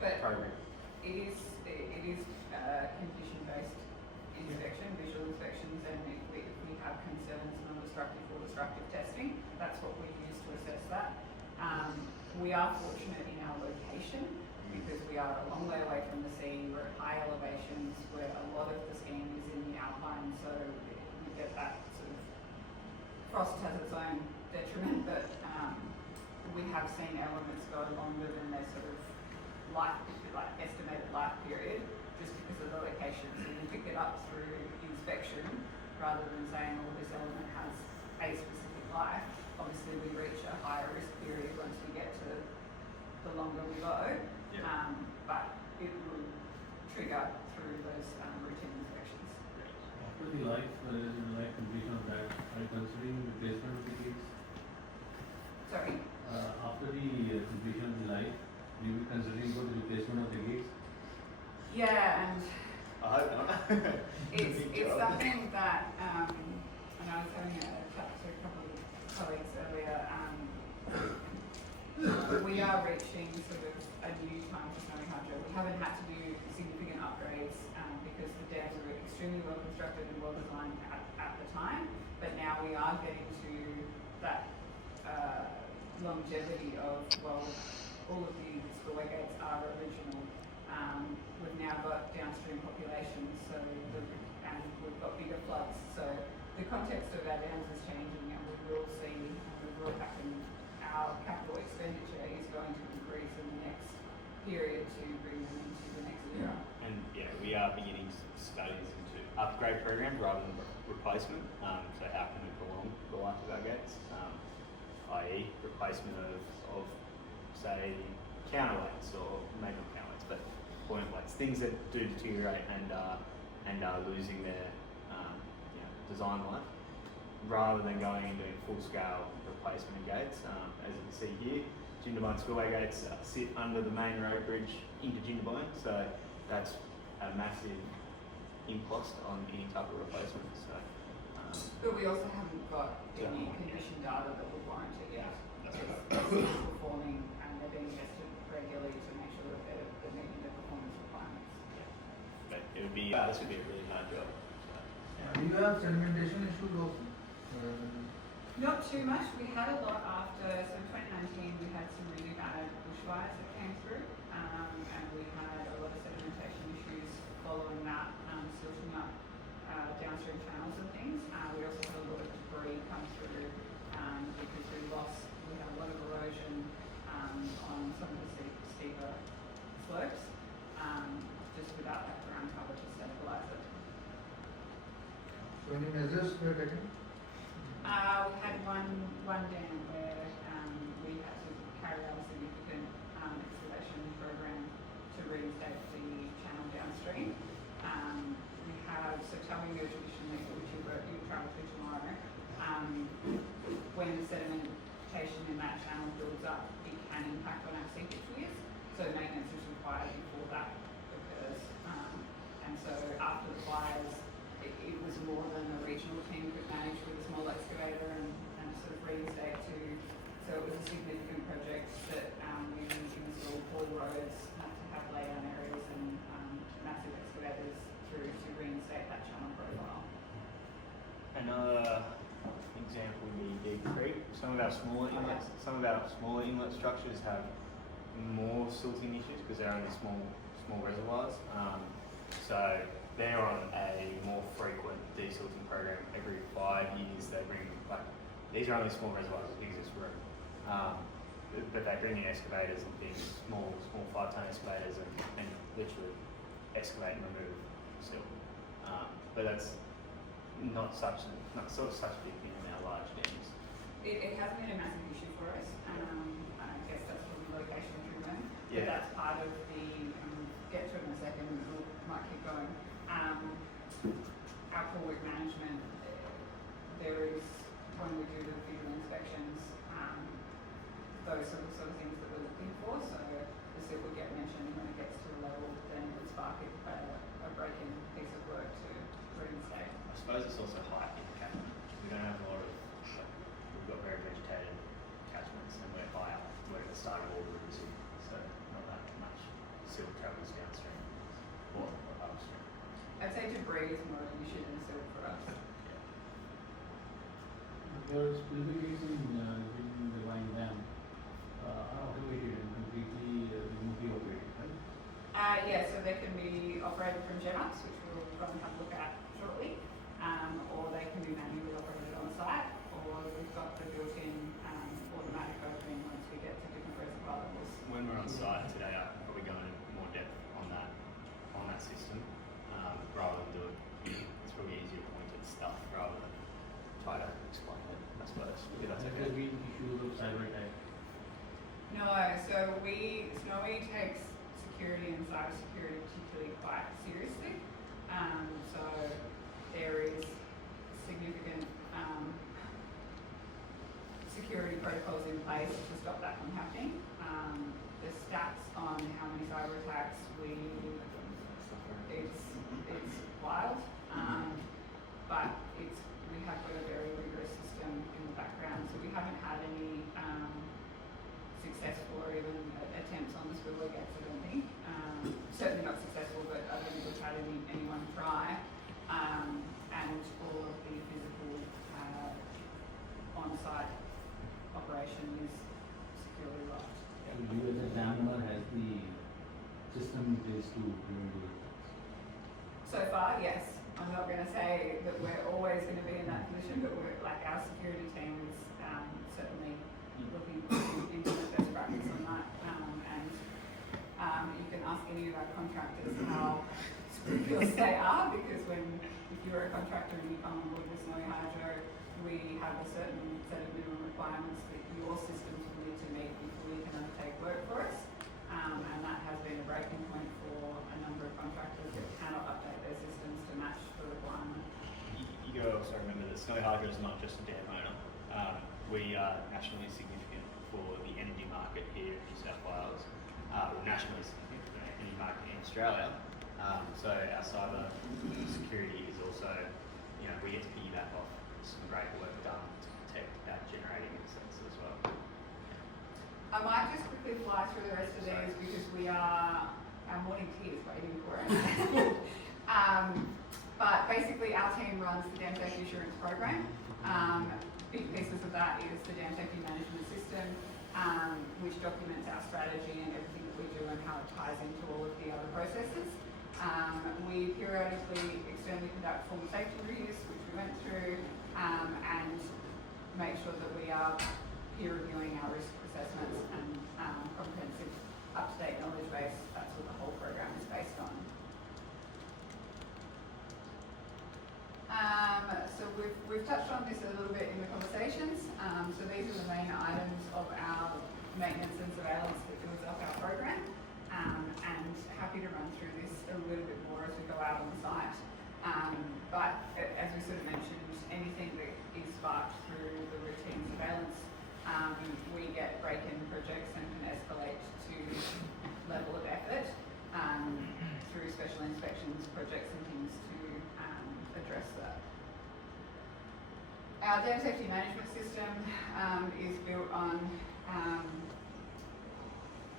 But program. it is condition-based inspection, visual inspections, and if we have concerns, non-destructive or destructive testing, that's what we use to assess that. We are fortunate in our location because we are a long way away from the sea. We're at high elevations where a lot of the skiing is in the alpine, so we get that sort of frost has its own detriment, but we have seen elements go longer than their sort of estimated life period just because of the location. So we pick it up through inspection rather than saying, oh, this element has a specific life. Obviously, we reach a higher risk period once we get to the longer we go, but it will trigger through those routine inspections. After the life completion of that, are you considering replacement of the gates? Sorry? After the completion of the life, will you be considering for the replacement of the gates? Yeah, and I hope not. it's something that, and I was having a chat to a couple of colleagues earlier, we are reaching sort of a new time for SnowyHydro. We haven't had to do significant upgrades because the dams were extremely well constructed and well designed at the time, but now we are getting to that longevity of, well, all of the spillway gates are original. We've now got downstream populations, and we've got bigger floods. So the context of our dams is changing, and we will see, and we will happen. Our capital expenditure is going to increase in the next period to bring them into the next era. And yeah, we are beginning studies into upgrade programs rather than replacement. So how can we prolong the life of our gates, i.e. replacement of say counterweights or maybe not counterweights, points, but buoyant plates, things that do deteriorate and are losing their design life, rather than going and doing full scale replacement of gates. As you can see here, Jindabyne Schoolway gates sit under the main road bridge into Jindabyne, so that's a massive impost on any type of replacement. So, But we also haven't got any condition data that would warrant it yet. It's still performing and they're being tested regularly to make sure that they're meeting the performance requirements. but it would be this would be a really hard job. So, Do you have sedimentation issues also? Not too much. We had a lot after, so in 2019 we had some really bad bushfires that came through, and we had a lot of sedimentation issues following that, silting up downstream channels and things. We also had a lot of debris come through because we had a lot of erosion on some of the steeper slopes, just without that ground cover to stabilise it. So any measures were taken? We had one dam where we had to carry out a significant excavation program to reinstate the channel downstream. We have, so telling you traditionally, which you travel to tomorrow, when the sedimentation in that channel builds up, it can impact on our seepage weirs, so maintenance is required before that occurs. And so after the fires, it was more than the regional team could manage with a small excavator and sort of reinstate to. So it was a significant project that we installed 4 roads to have laydown areas and massive excavators through to reinstate that channel profile. Another example would be Big Creek. Some of our smaller inlet structures have more silting issues because they're only small reservoirs. So they're on a more frequent desilting program. Every 5 years they bring, these are only small reservoirs as big as this room. But they bring in excavators and things, small 5-ton excavators and literally excavate and remove silt. But that's not such a big thing in our large dams. It hasn't been a massive issue for us. I guess that's from location driven. Yeah. But that's part of the, get to it in a second, we might keep going. Our pool work management, there is, when we do the visual inspections, those sort of things that we're looking for. So the silt would get mentioned when it gets to a level, then it would spark a break-in piece of work to reinstate. I suppose it's also high in catchment. We don't have a lot of, we've got very vegetated catchments and we're high up, we're at the start of all the rivers, so not that much silt travels downstream or upstream. I'd say debris is more of an issue than silt for us. There's facilities in the Vine Dam are automated and completely remotely operated, right? Yeah, so they can be operated from Genox, which we'll probably have a look at shortly, or they can be manually operated on site, or we've got the built-in automatic opening once we get to different reservoir levels. When we're on site today, I'll probably go into more depth on that system, rather than do it. It's probably easier to point at stuff rather than try to explain it, I suppose. If that's Has okay. there been issues of cyber attack? No, so Snowy takes security and cybersecurity particularly quite seriously. So there is significant security protocols in place to stop that from happening. The stats on how many cyber attacks it's wild, but we have got a very rigorous system in the background, so we haven't had any successful or even attempts on the spillway gates, I don't think. Certainly not successful, but I don't think we've had anyone try. And all of the physical on-site operation is securely locked. So you as a dam owner has the system in place to prevent those attacks? So far, yes. I'm not going to say that we're always going to be in that position, but our security team is certainly looking into the best practice on that. And you can ask any of our contractors how scrupulous they are, because if you're a contractor and you come on board with SnowyHydro, we have a certain set of minimum requirements that your systems will need to meet before you can undertake work for us. And that has been a breaking point for a number of contractors that cannot update their systems to match the requirement. You got to also remember that SnowyHydro is not just a dam owner. We are nationally significant for the energy market here in New South Wales, or nationally significant for the energy market in Australia. So our cyber security is also, you know, we get to piggyback off some great work done to protect that generating assets as well. I might just quickly fly through the rest of these because our morning tea is waiting for us. But basically our team runs the Dam Safety Assurance Program. Big pieces of that is the Dam Safety Management System, which documents our strategy and everything that we do and how it ties into all of the other processes. We periodically externally conduct formal safety reviews, which we went through, and make sure that we are peer reviewing our risk assessments and comprehensive up-to-date knowledge base. That's what the whole program is based on. So we've touched on this a little bit in the conversations. So these are the main items of our maintenance and surveillance that builds up our program. And happy to run through this a little bit more as we go out on the site. But as we sort of mentioned, anything that is sparked through the routine surveillance, we get break-in projects and can escalate to level of effort through special inspections, projects and things to address that. Our dam safety management system is built on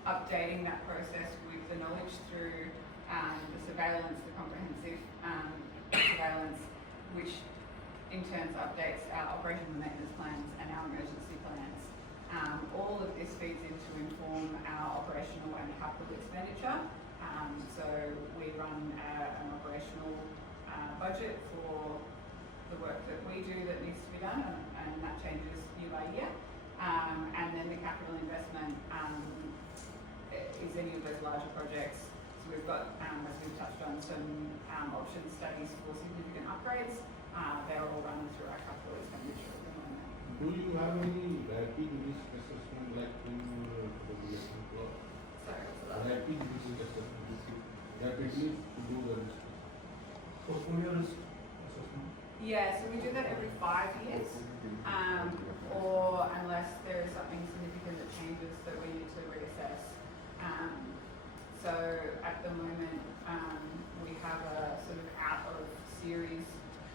updating that process with the knowledge through the surveillance, the comprehensive surveillance, which in turn updates our operational and maintenance plans and our emergency plans. All of this feeds in to inform our operational and capital expenditure. So we run an operational budget for the work that we do that needs to be done, and that changes year by year. And then the capital investment is any of those larger projects. So we've got, as we've touched on, some option studies for significant upgrades. They're all run through our capital expenditure at the moment. Do you have any rapid risk assessment like when you were the relation club? Sorry, what's that? Rapid risk assessment, rapidly to do the risk. Portfolio risk assessment. Yeah, so we do that every 5 years, or unless there is something significant that changes that we need to reassess. So at the moment, we have a sort of out of series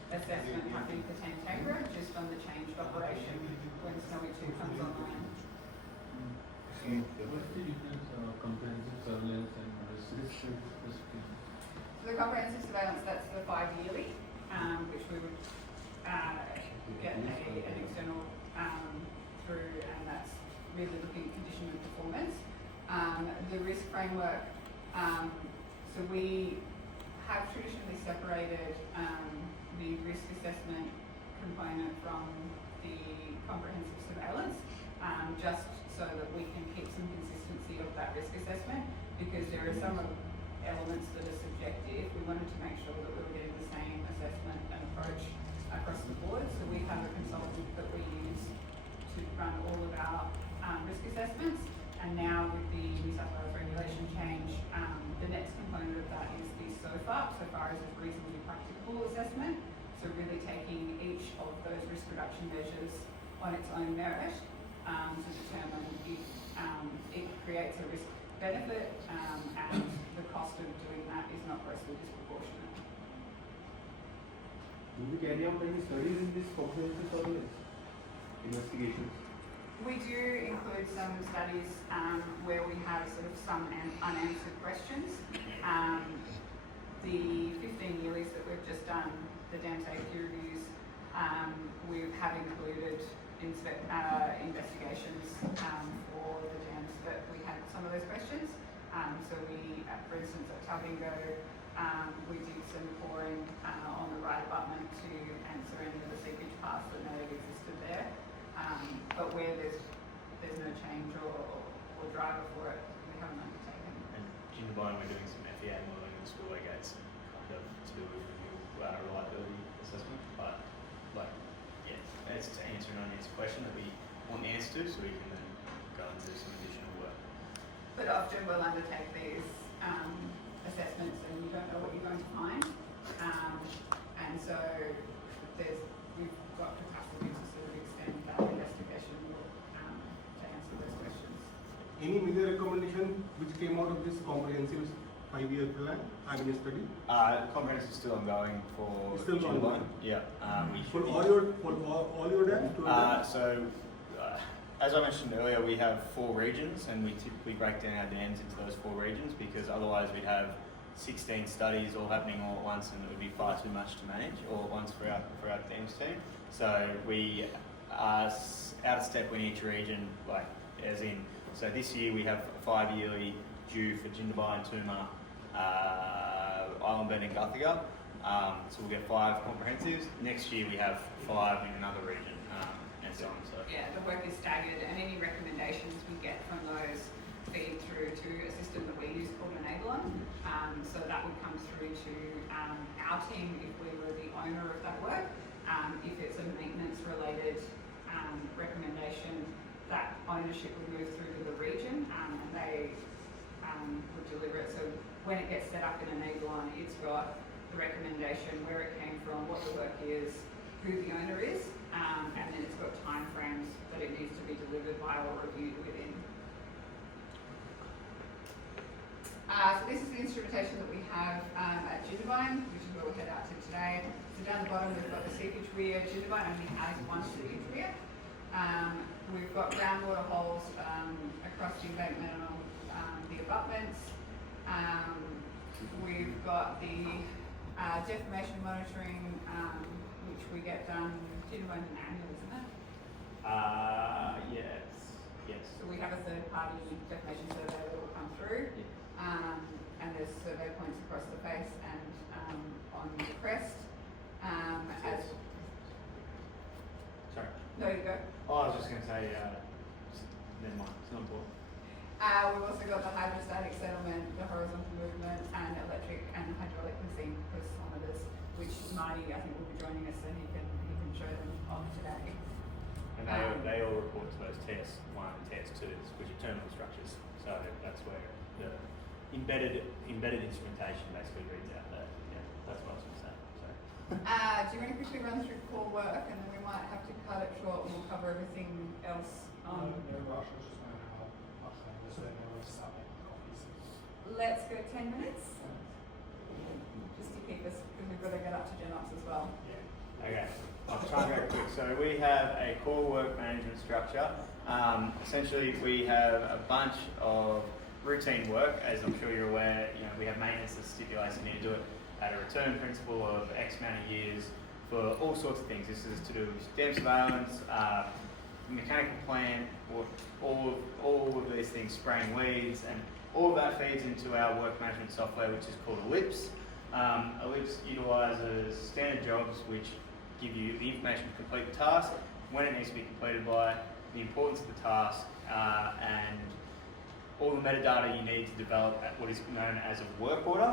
assessment happening for Tantangra, just on the changed operation when Snowy 2 comes online. What's the difference comprehensive surveillance and risk assessment? So the comprehensive surveillance, that's the 5-yearly, which we would get an external through, and that's really looking at condition and performance. The risk framework, so we have traditionally separated the risk assessment component from the comprehensive surveillance, just so that we can keep some consistency of that risk assessment, because there are some elements that are subjective. We wanted to make sure that we were getting the same assessment and approach across the board. So we have a consultant that we use to run all of our risk assessments. And now with the New South Wales regulation change, the next component of that is the SOFA, so far as a reasonably practicable assessment. So really taking each of those risk reduction measures on its own merit to determine if it creates a risk benefit and the cost of doing that is not grossly disproportionate. Do we carry out any studies in this comprehensive surveillance? Investigations? We do include some studies where we have sort of some unanswered questions. The 15 yearlies that we've just done, the dam safety reviews, we have included investigations for the dams that we had some of those questions. So we, for instance, at Talbingo, we did some pouring on the right abutment to answer any of the seepage paths that may have existed there. But where there's no change or driver for it, we haven't undertaken. And in the bottom, we're doing some FEA modelling in the schoolway gates, kind of to do with reliability assessment. But like, yeah, it's to answer an unanswered question that we want the answer to, so we can then go and do some additional work. But often we'll undertake these came out of this comprehensive 5-year plan, study? Comprehensive is still ongoing for It's still June ongoing? 1. Yeah. We For should be- all your dams? As I mentioned earlier, we have 4 regions, and we typically break down our dams into those 4 regions because otherwise we'd have 16 studies all happening all at once, and it would be far too much to manage all at once for our dams team. So we are out of step in each region, like as in. So this year we have 5 yearly due for Jindabyne, Tooma, Island Bend, and Guthiga. So we'll get 5 comprehensives. Next year we have 5 in another region, and so on. So. Yeah, the work is staggered, and any recommendations we get from those feed through to a system that we use called Enabler. So that would come through to our team if we were the owner of that work. If it's a maintenance related recommendation, that ownership would move through to the region, and they would deliver it. So when it gets set up in Enabler, it's got the recommendation, where it came from, what the work is, who the owner is, and then it's got time frames that it needs to be delivered by or reviewed within. So this is the instrumentation that we have at Jindabyne, which is where we head out to today. So down the bottom we've got the seepage weir. Jindabyne only has 1 seepage weir. We've got groundwater holes across the embankment and on the abutments. We've got the deformation monitoring, which we get done Jindabyne annual, isn't it? Yes. So we have a third party deformation survey that will come through. And there's survey points across the face and on the crest. Sorry. No, you go. Oh, I was just going to say, never mind. It's not important. We've also got the hydrostatic settlement, the horizontal movement, and electric and hydraulic machine pulsometers, which Marty, I think, will be joining us, and he can show them off today. And they all report to those TS1 and TS2s, which are terminal structures. So that's where the embedded instrumentation basically reads out there. Yeah, that's what I was going to say. So. Do you want to quickly run through core work, and then we might have to cut it short and we'll cover everything else on. Let's go 10 minutes. Just to keep us, because we've got to get up to GenOps as well. Yeah. Okay. I'll try and go quick. So we have a core work management structure. Essentially, we have a bunch of routine work. As I'm sure you're aware, we have maintenance that stipulates you need to do it at a return principle of X amount of years for all sorts of things. This is to do with dam surveillance, mechanical plant, all of these things, spraying weeds, and all of that feeds into our work management software, which is called Ellipse. Ellipse utilises standard jobs which give you the information to complete the task, when it needs to be completed by, the importance of the task, and all the metadata you need to develop at what is known as a work order.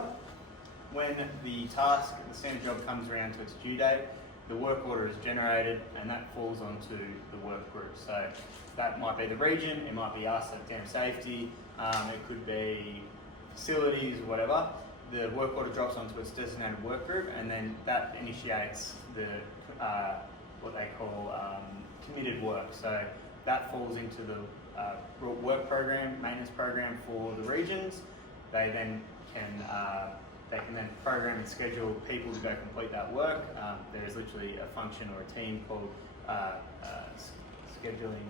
When the task, the standard job comes around to its due date, the work order is generated, and that falls onto the work group. So that might be the region, it might be us at dam safety, it could be facilities or whatever. The work order drops onto its designated work group, and then that initiates the what they call committed work. So that falls into the work program, maintenance program for the regions. They then can program and schedule people to go complete that work. There is literally a function or a team called scheduling,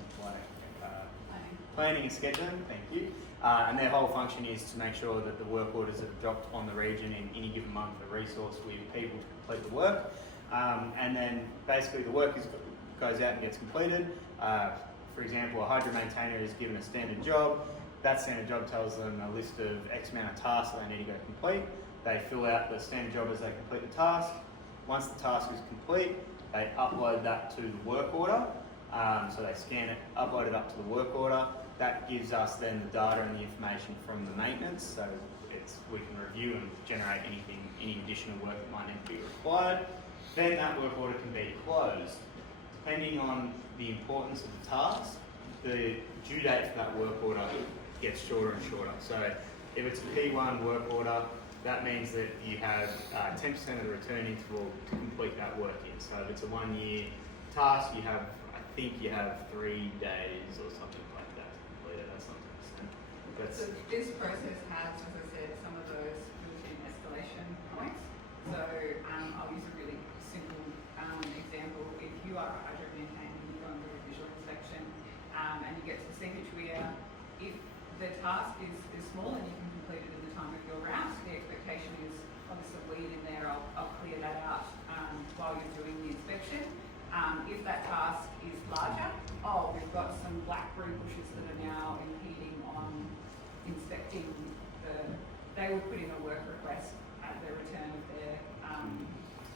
planning and scheduling. Thank you. And their whole function is to make sure that the work orders that are dropped on the region in any given month are resourced with people to complete the work. And then basically the work goes out and gets completed. For example, a hydro maintainer is given a standard job. That standard job tells them a list of X amount of tasks that they need to go complete. They fill out the standard job as they complete the task. Once the task is complete, they upload that to the work order. So they scan it, upload it up to the work order. That gives us then the data and the information from the maintenance, so we can review and generate any additional work that might need to be required. Then that work order can be closed. Depending on the importance of the task, the due date for that work order gets shorter and shorter. So if it's a P1 work order, that means that you have 10% of the return interval to complete that work in. So if it's a 1 year task, I think you have 3 days or something like that to complete it. That's not 10%. So this process has, as I said, some of those built-in escalation points. So I'll use a really simple example. If you are a hydro maintainer and you go and do a visual inspection and you get to the seepage weir, if the task is small and you can complete it in the time of your route, the expectation is obviously lead in there, I'll clear that out while you're doing the inspection. If that task is larger, we've got some blackberry bushes that are now impeding on inspecting they will put in a work request at the return of their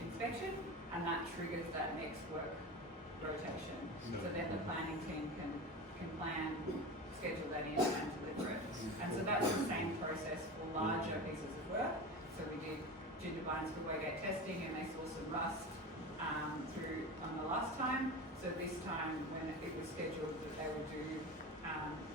inspection, and that triggers that next work rotation. So then the planning team can plan, schedule that in and deliver it. And so that's the same process for larger pieces of work. So we did gingerbread for Waygate testing and they saw some rust through on the last time. So this time when it was scheduled that they would do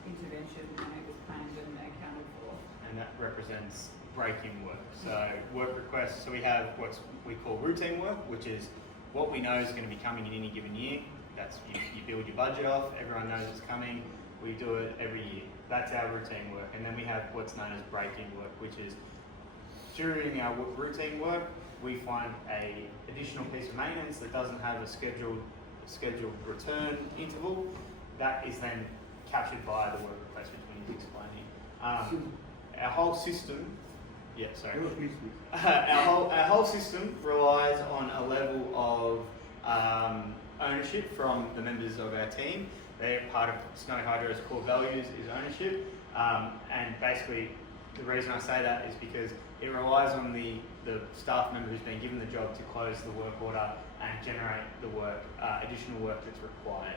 intervention and it was planned and accounted for. And that represents breaking work. So work requests, so we have what we call routine work, which is what we know is going to be coming in any given year. That's you build your budget off, everyone knows it's coming, we do it every year. That's our routine work. And then we have what's known as breaking work, which is during our routine work, we find a additional piece of maintenance that doesn't have a scheduled return interval. That is then captured by the work request, which we need to explain here. Our whole system, Please. our whole system relies on a level of ownership from the members of our team. They're part of SnowyHydro's core values is ownership, and basically the reason I say that is because it relies on the staff member who's been given the job to close the work order and generate the work, additional work that's required.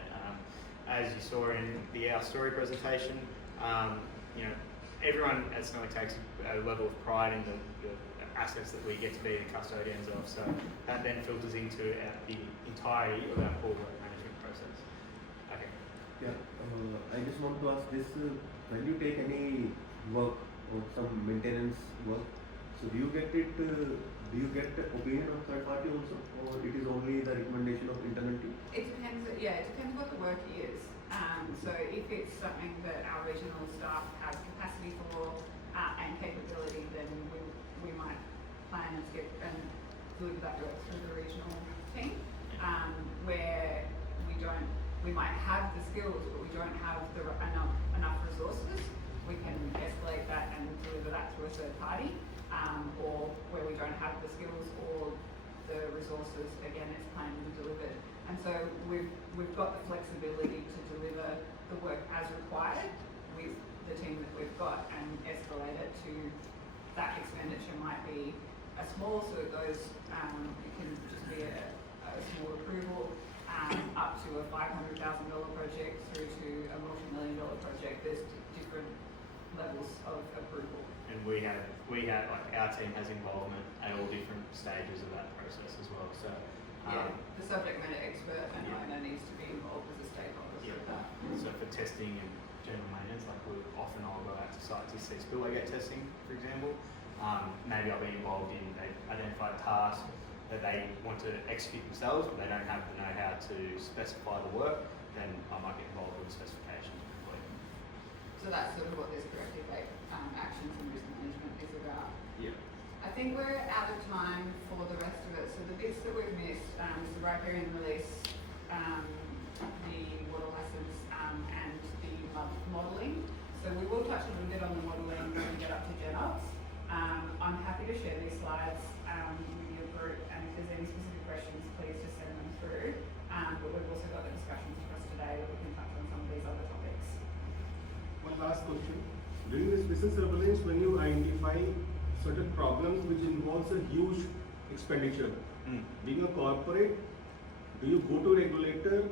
As you saw in our story presentation, everyone at Snowy takes a level of pride in the assets that we get to be the custodians of. So that then filters into the entirety of our core work management process. Okay. Yeah, I just want to ask this: when you take any work or some maintenance work, so do you get it? Do you get the opinion of third party also, or it is only the recommendation of internal team? It depends. Yeah, it depends what the work is. So if it's something that our regional staff have capacity for and capability, then we might plan and skip and deliver that work through the regional team. Where we might have the skills, but we don't have enough resources, we can escalate that and deliver that to a third party. Or where we don't have the skills or the resources, again, it's planned and delivered. And so we've got the flexibility to deliver the work as required with the team that we've got and escalate it to that expenditure might be a small, so it goes, it can just be a small approval, up to a $500,000 project through to a multi-million-dollar project. There's different levels of approval. And we have like our team has involvement at all different stages of that process as well. So the subject matter expert and owner needs to be involved as a stakeholder. So for testing and general maintenance, like I'll go out to site to see spillway gate testing, for example. Maybe I'll be involved in identify a task that they want to execute themselves, but they don't have the know-how to specify the work. Then I might get involved with specifications. So that's sort of what this corrective actions and risk management is about. Yeah. I think we're out of time for the rest of it. So the bits that we've missed, is the riparian release, the water license, and the modelling. So we will touch a little bit on the modelling when we get up to GenOps. I'm happy to share these slides with your group, and if there's any specific questions, please just send them through. But we've also got the discussions for us today that we can touch on some of these other topics. One last question. During this business surveillance, when you identify certain problems which involves a huge expenditure, being a corporate, do you go to regulator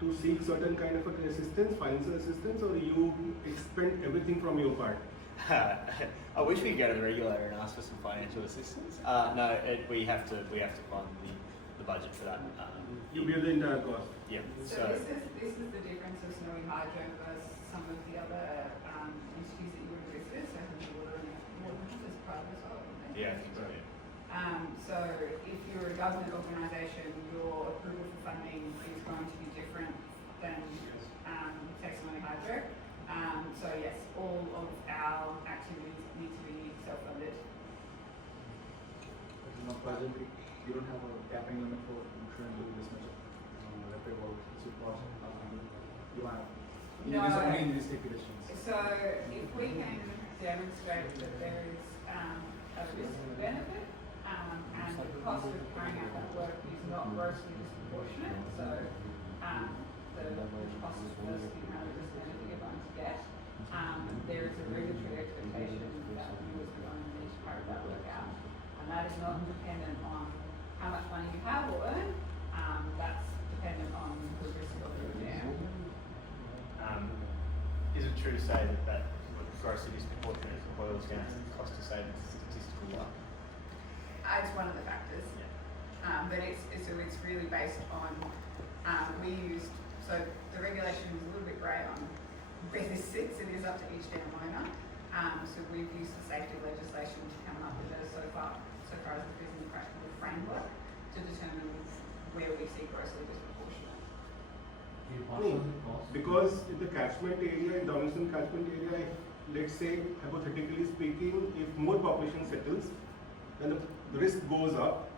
to seek certain kind of assistance, financial assistance, or you expend everything from your part? I wish we could go to the regulator and ask for some financial assistance. No, we have to fund the budget for that. You bear the entire cost. Yeah. So this is the difference of SnowyHydro versus some of the other entities that you exist with. So water is private as well. Yeah, I think so. So if you're a government organisation, your approval for funding is going to be different than say SnowyHydro. So yes, all of our activities need to be self-funded. Not presently, you don't have a capping limit for insurance doing this much repair work, support, you have. You No. just only in these stipulations. So if we can demonstrate that there is a risk benefit and the cost of carrying out that work is not grossly disproportionate, so the cost versus the amount of risk benefit you're going to get, there is a regulatory expectation that you as the owner need to carry that work out. And that is not dependent on how much money you have or earn, that's dependent on the risk of your dam. Is it true to say that grossly disproportionate boils down to the cost of savings statistical law? It's one of the factors. But it's really based on, so the regulation is a little bit grey on where this sits, it is up to each dam owner. So we've used the safety legislation to come up with so far as the business practical framework to determine where we see grossly disproportionate. Because in the catchment area, in Donaldson catchment area, let's say, hypothetically speaking, if more population settles, then the risk goes up.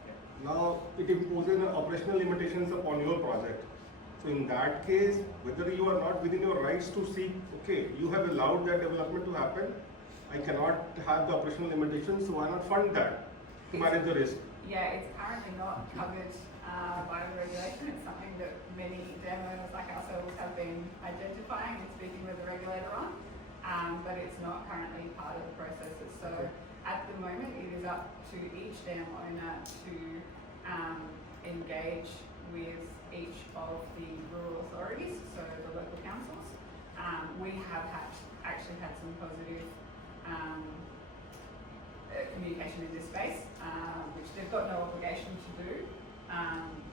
Now, it imposes operational limitations upon your project. So in that case, whether you are not within your rights to seek, okay, you have allowed that development to happen, I cannot have the operational limitations, so why not fund that to manage the risk? Yeah, it's currently not covered by the regulation. It's something that many dam owners like ourselves have been identifying and speaking with the regulator on, but it's not currently part of the processes. So at the moment, it is up to each dam owner to engage with each of the rural authorities, so the local councils. We have actually had some positive communication in this space, which they've got no obligation to do,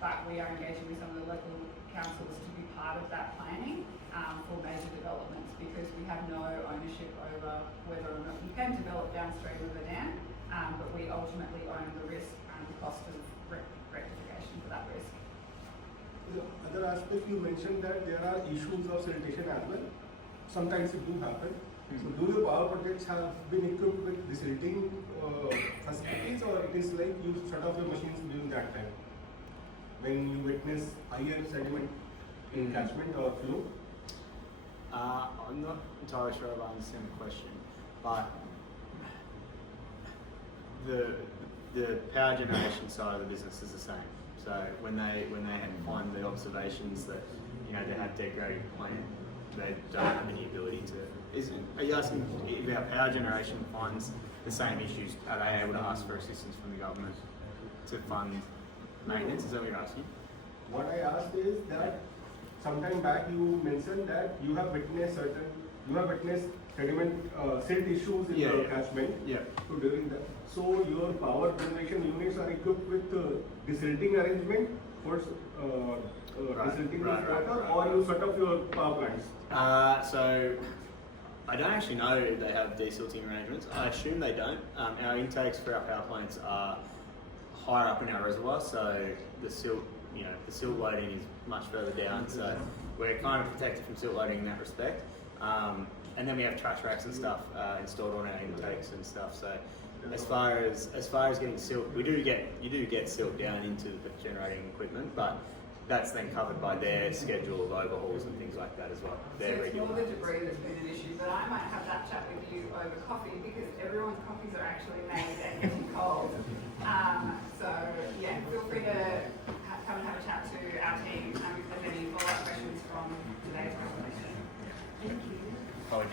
but we are engaging with some of the local councils to be part of that planning for major developments, because we have no ownership over whether or not you can develop downstream of the dam, but we ultimately own the risk and the cost of rectification for that risk. The other aspect, you mentioned that there are issues of sanitation as well. Sometimes it do happen. So do your power projects have been equipped with desilting facilities, or it is like you shut off your machines during that time when you witness higher sediment in catchment or flow? I'm not entirely sure if I understand the question, but the power generation side of the business is the same. So when they find the observations that they have degrading plant, they don't have any ability to. Are you asking if our power generation finds the same issues? Are they able to ask for assistance from the government to fund maintenance? Is that what you're asking? What I asked is that sometime back you mentioned that you have witnessed sediment silt issues in the catchment. Yeah. So during that, so your power generation units are equipped with desilting arrangement for desilting the water, or you shut off your power plants? So I don't actually know if they have desilting arrangements. I assume they don't. Our intakes for our power plants are higher up in our reservoir, so the silt loading is much further down. So we're kind of protected from silt loading in that respect. And then we have trash racks and stuff installed on our intakes and stuff. So as far as getting silt, you do get silt down into the generating equipment, but that's then covered by their schedule of overhauls and things like that as well. So it's more the debris that's been an issue, but I might have that chat with you over coffee, because everyone's coffees are actually made at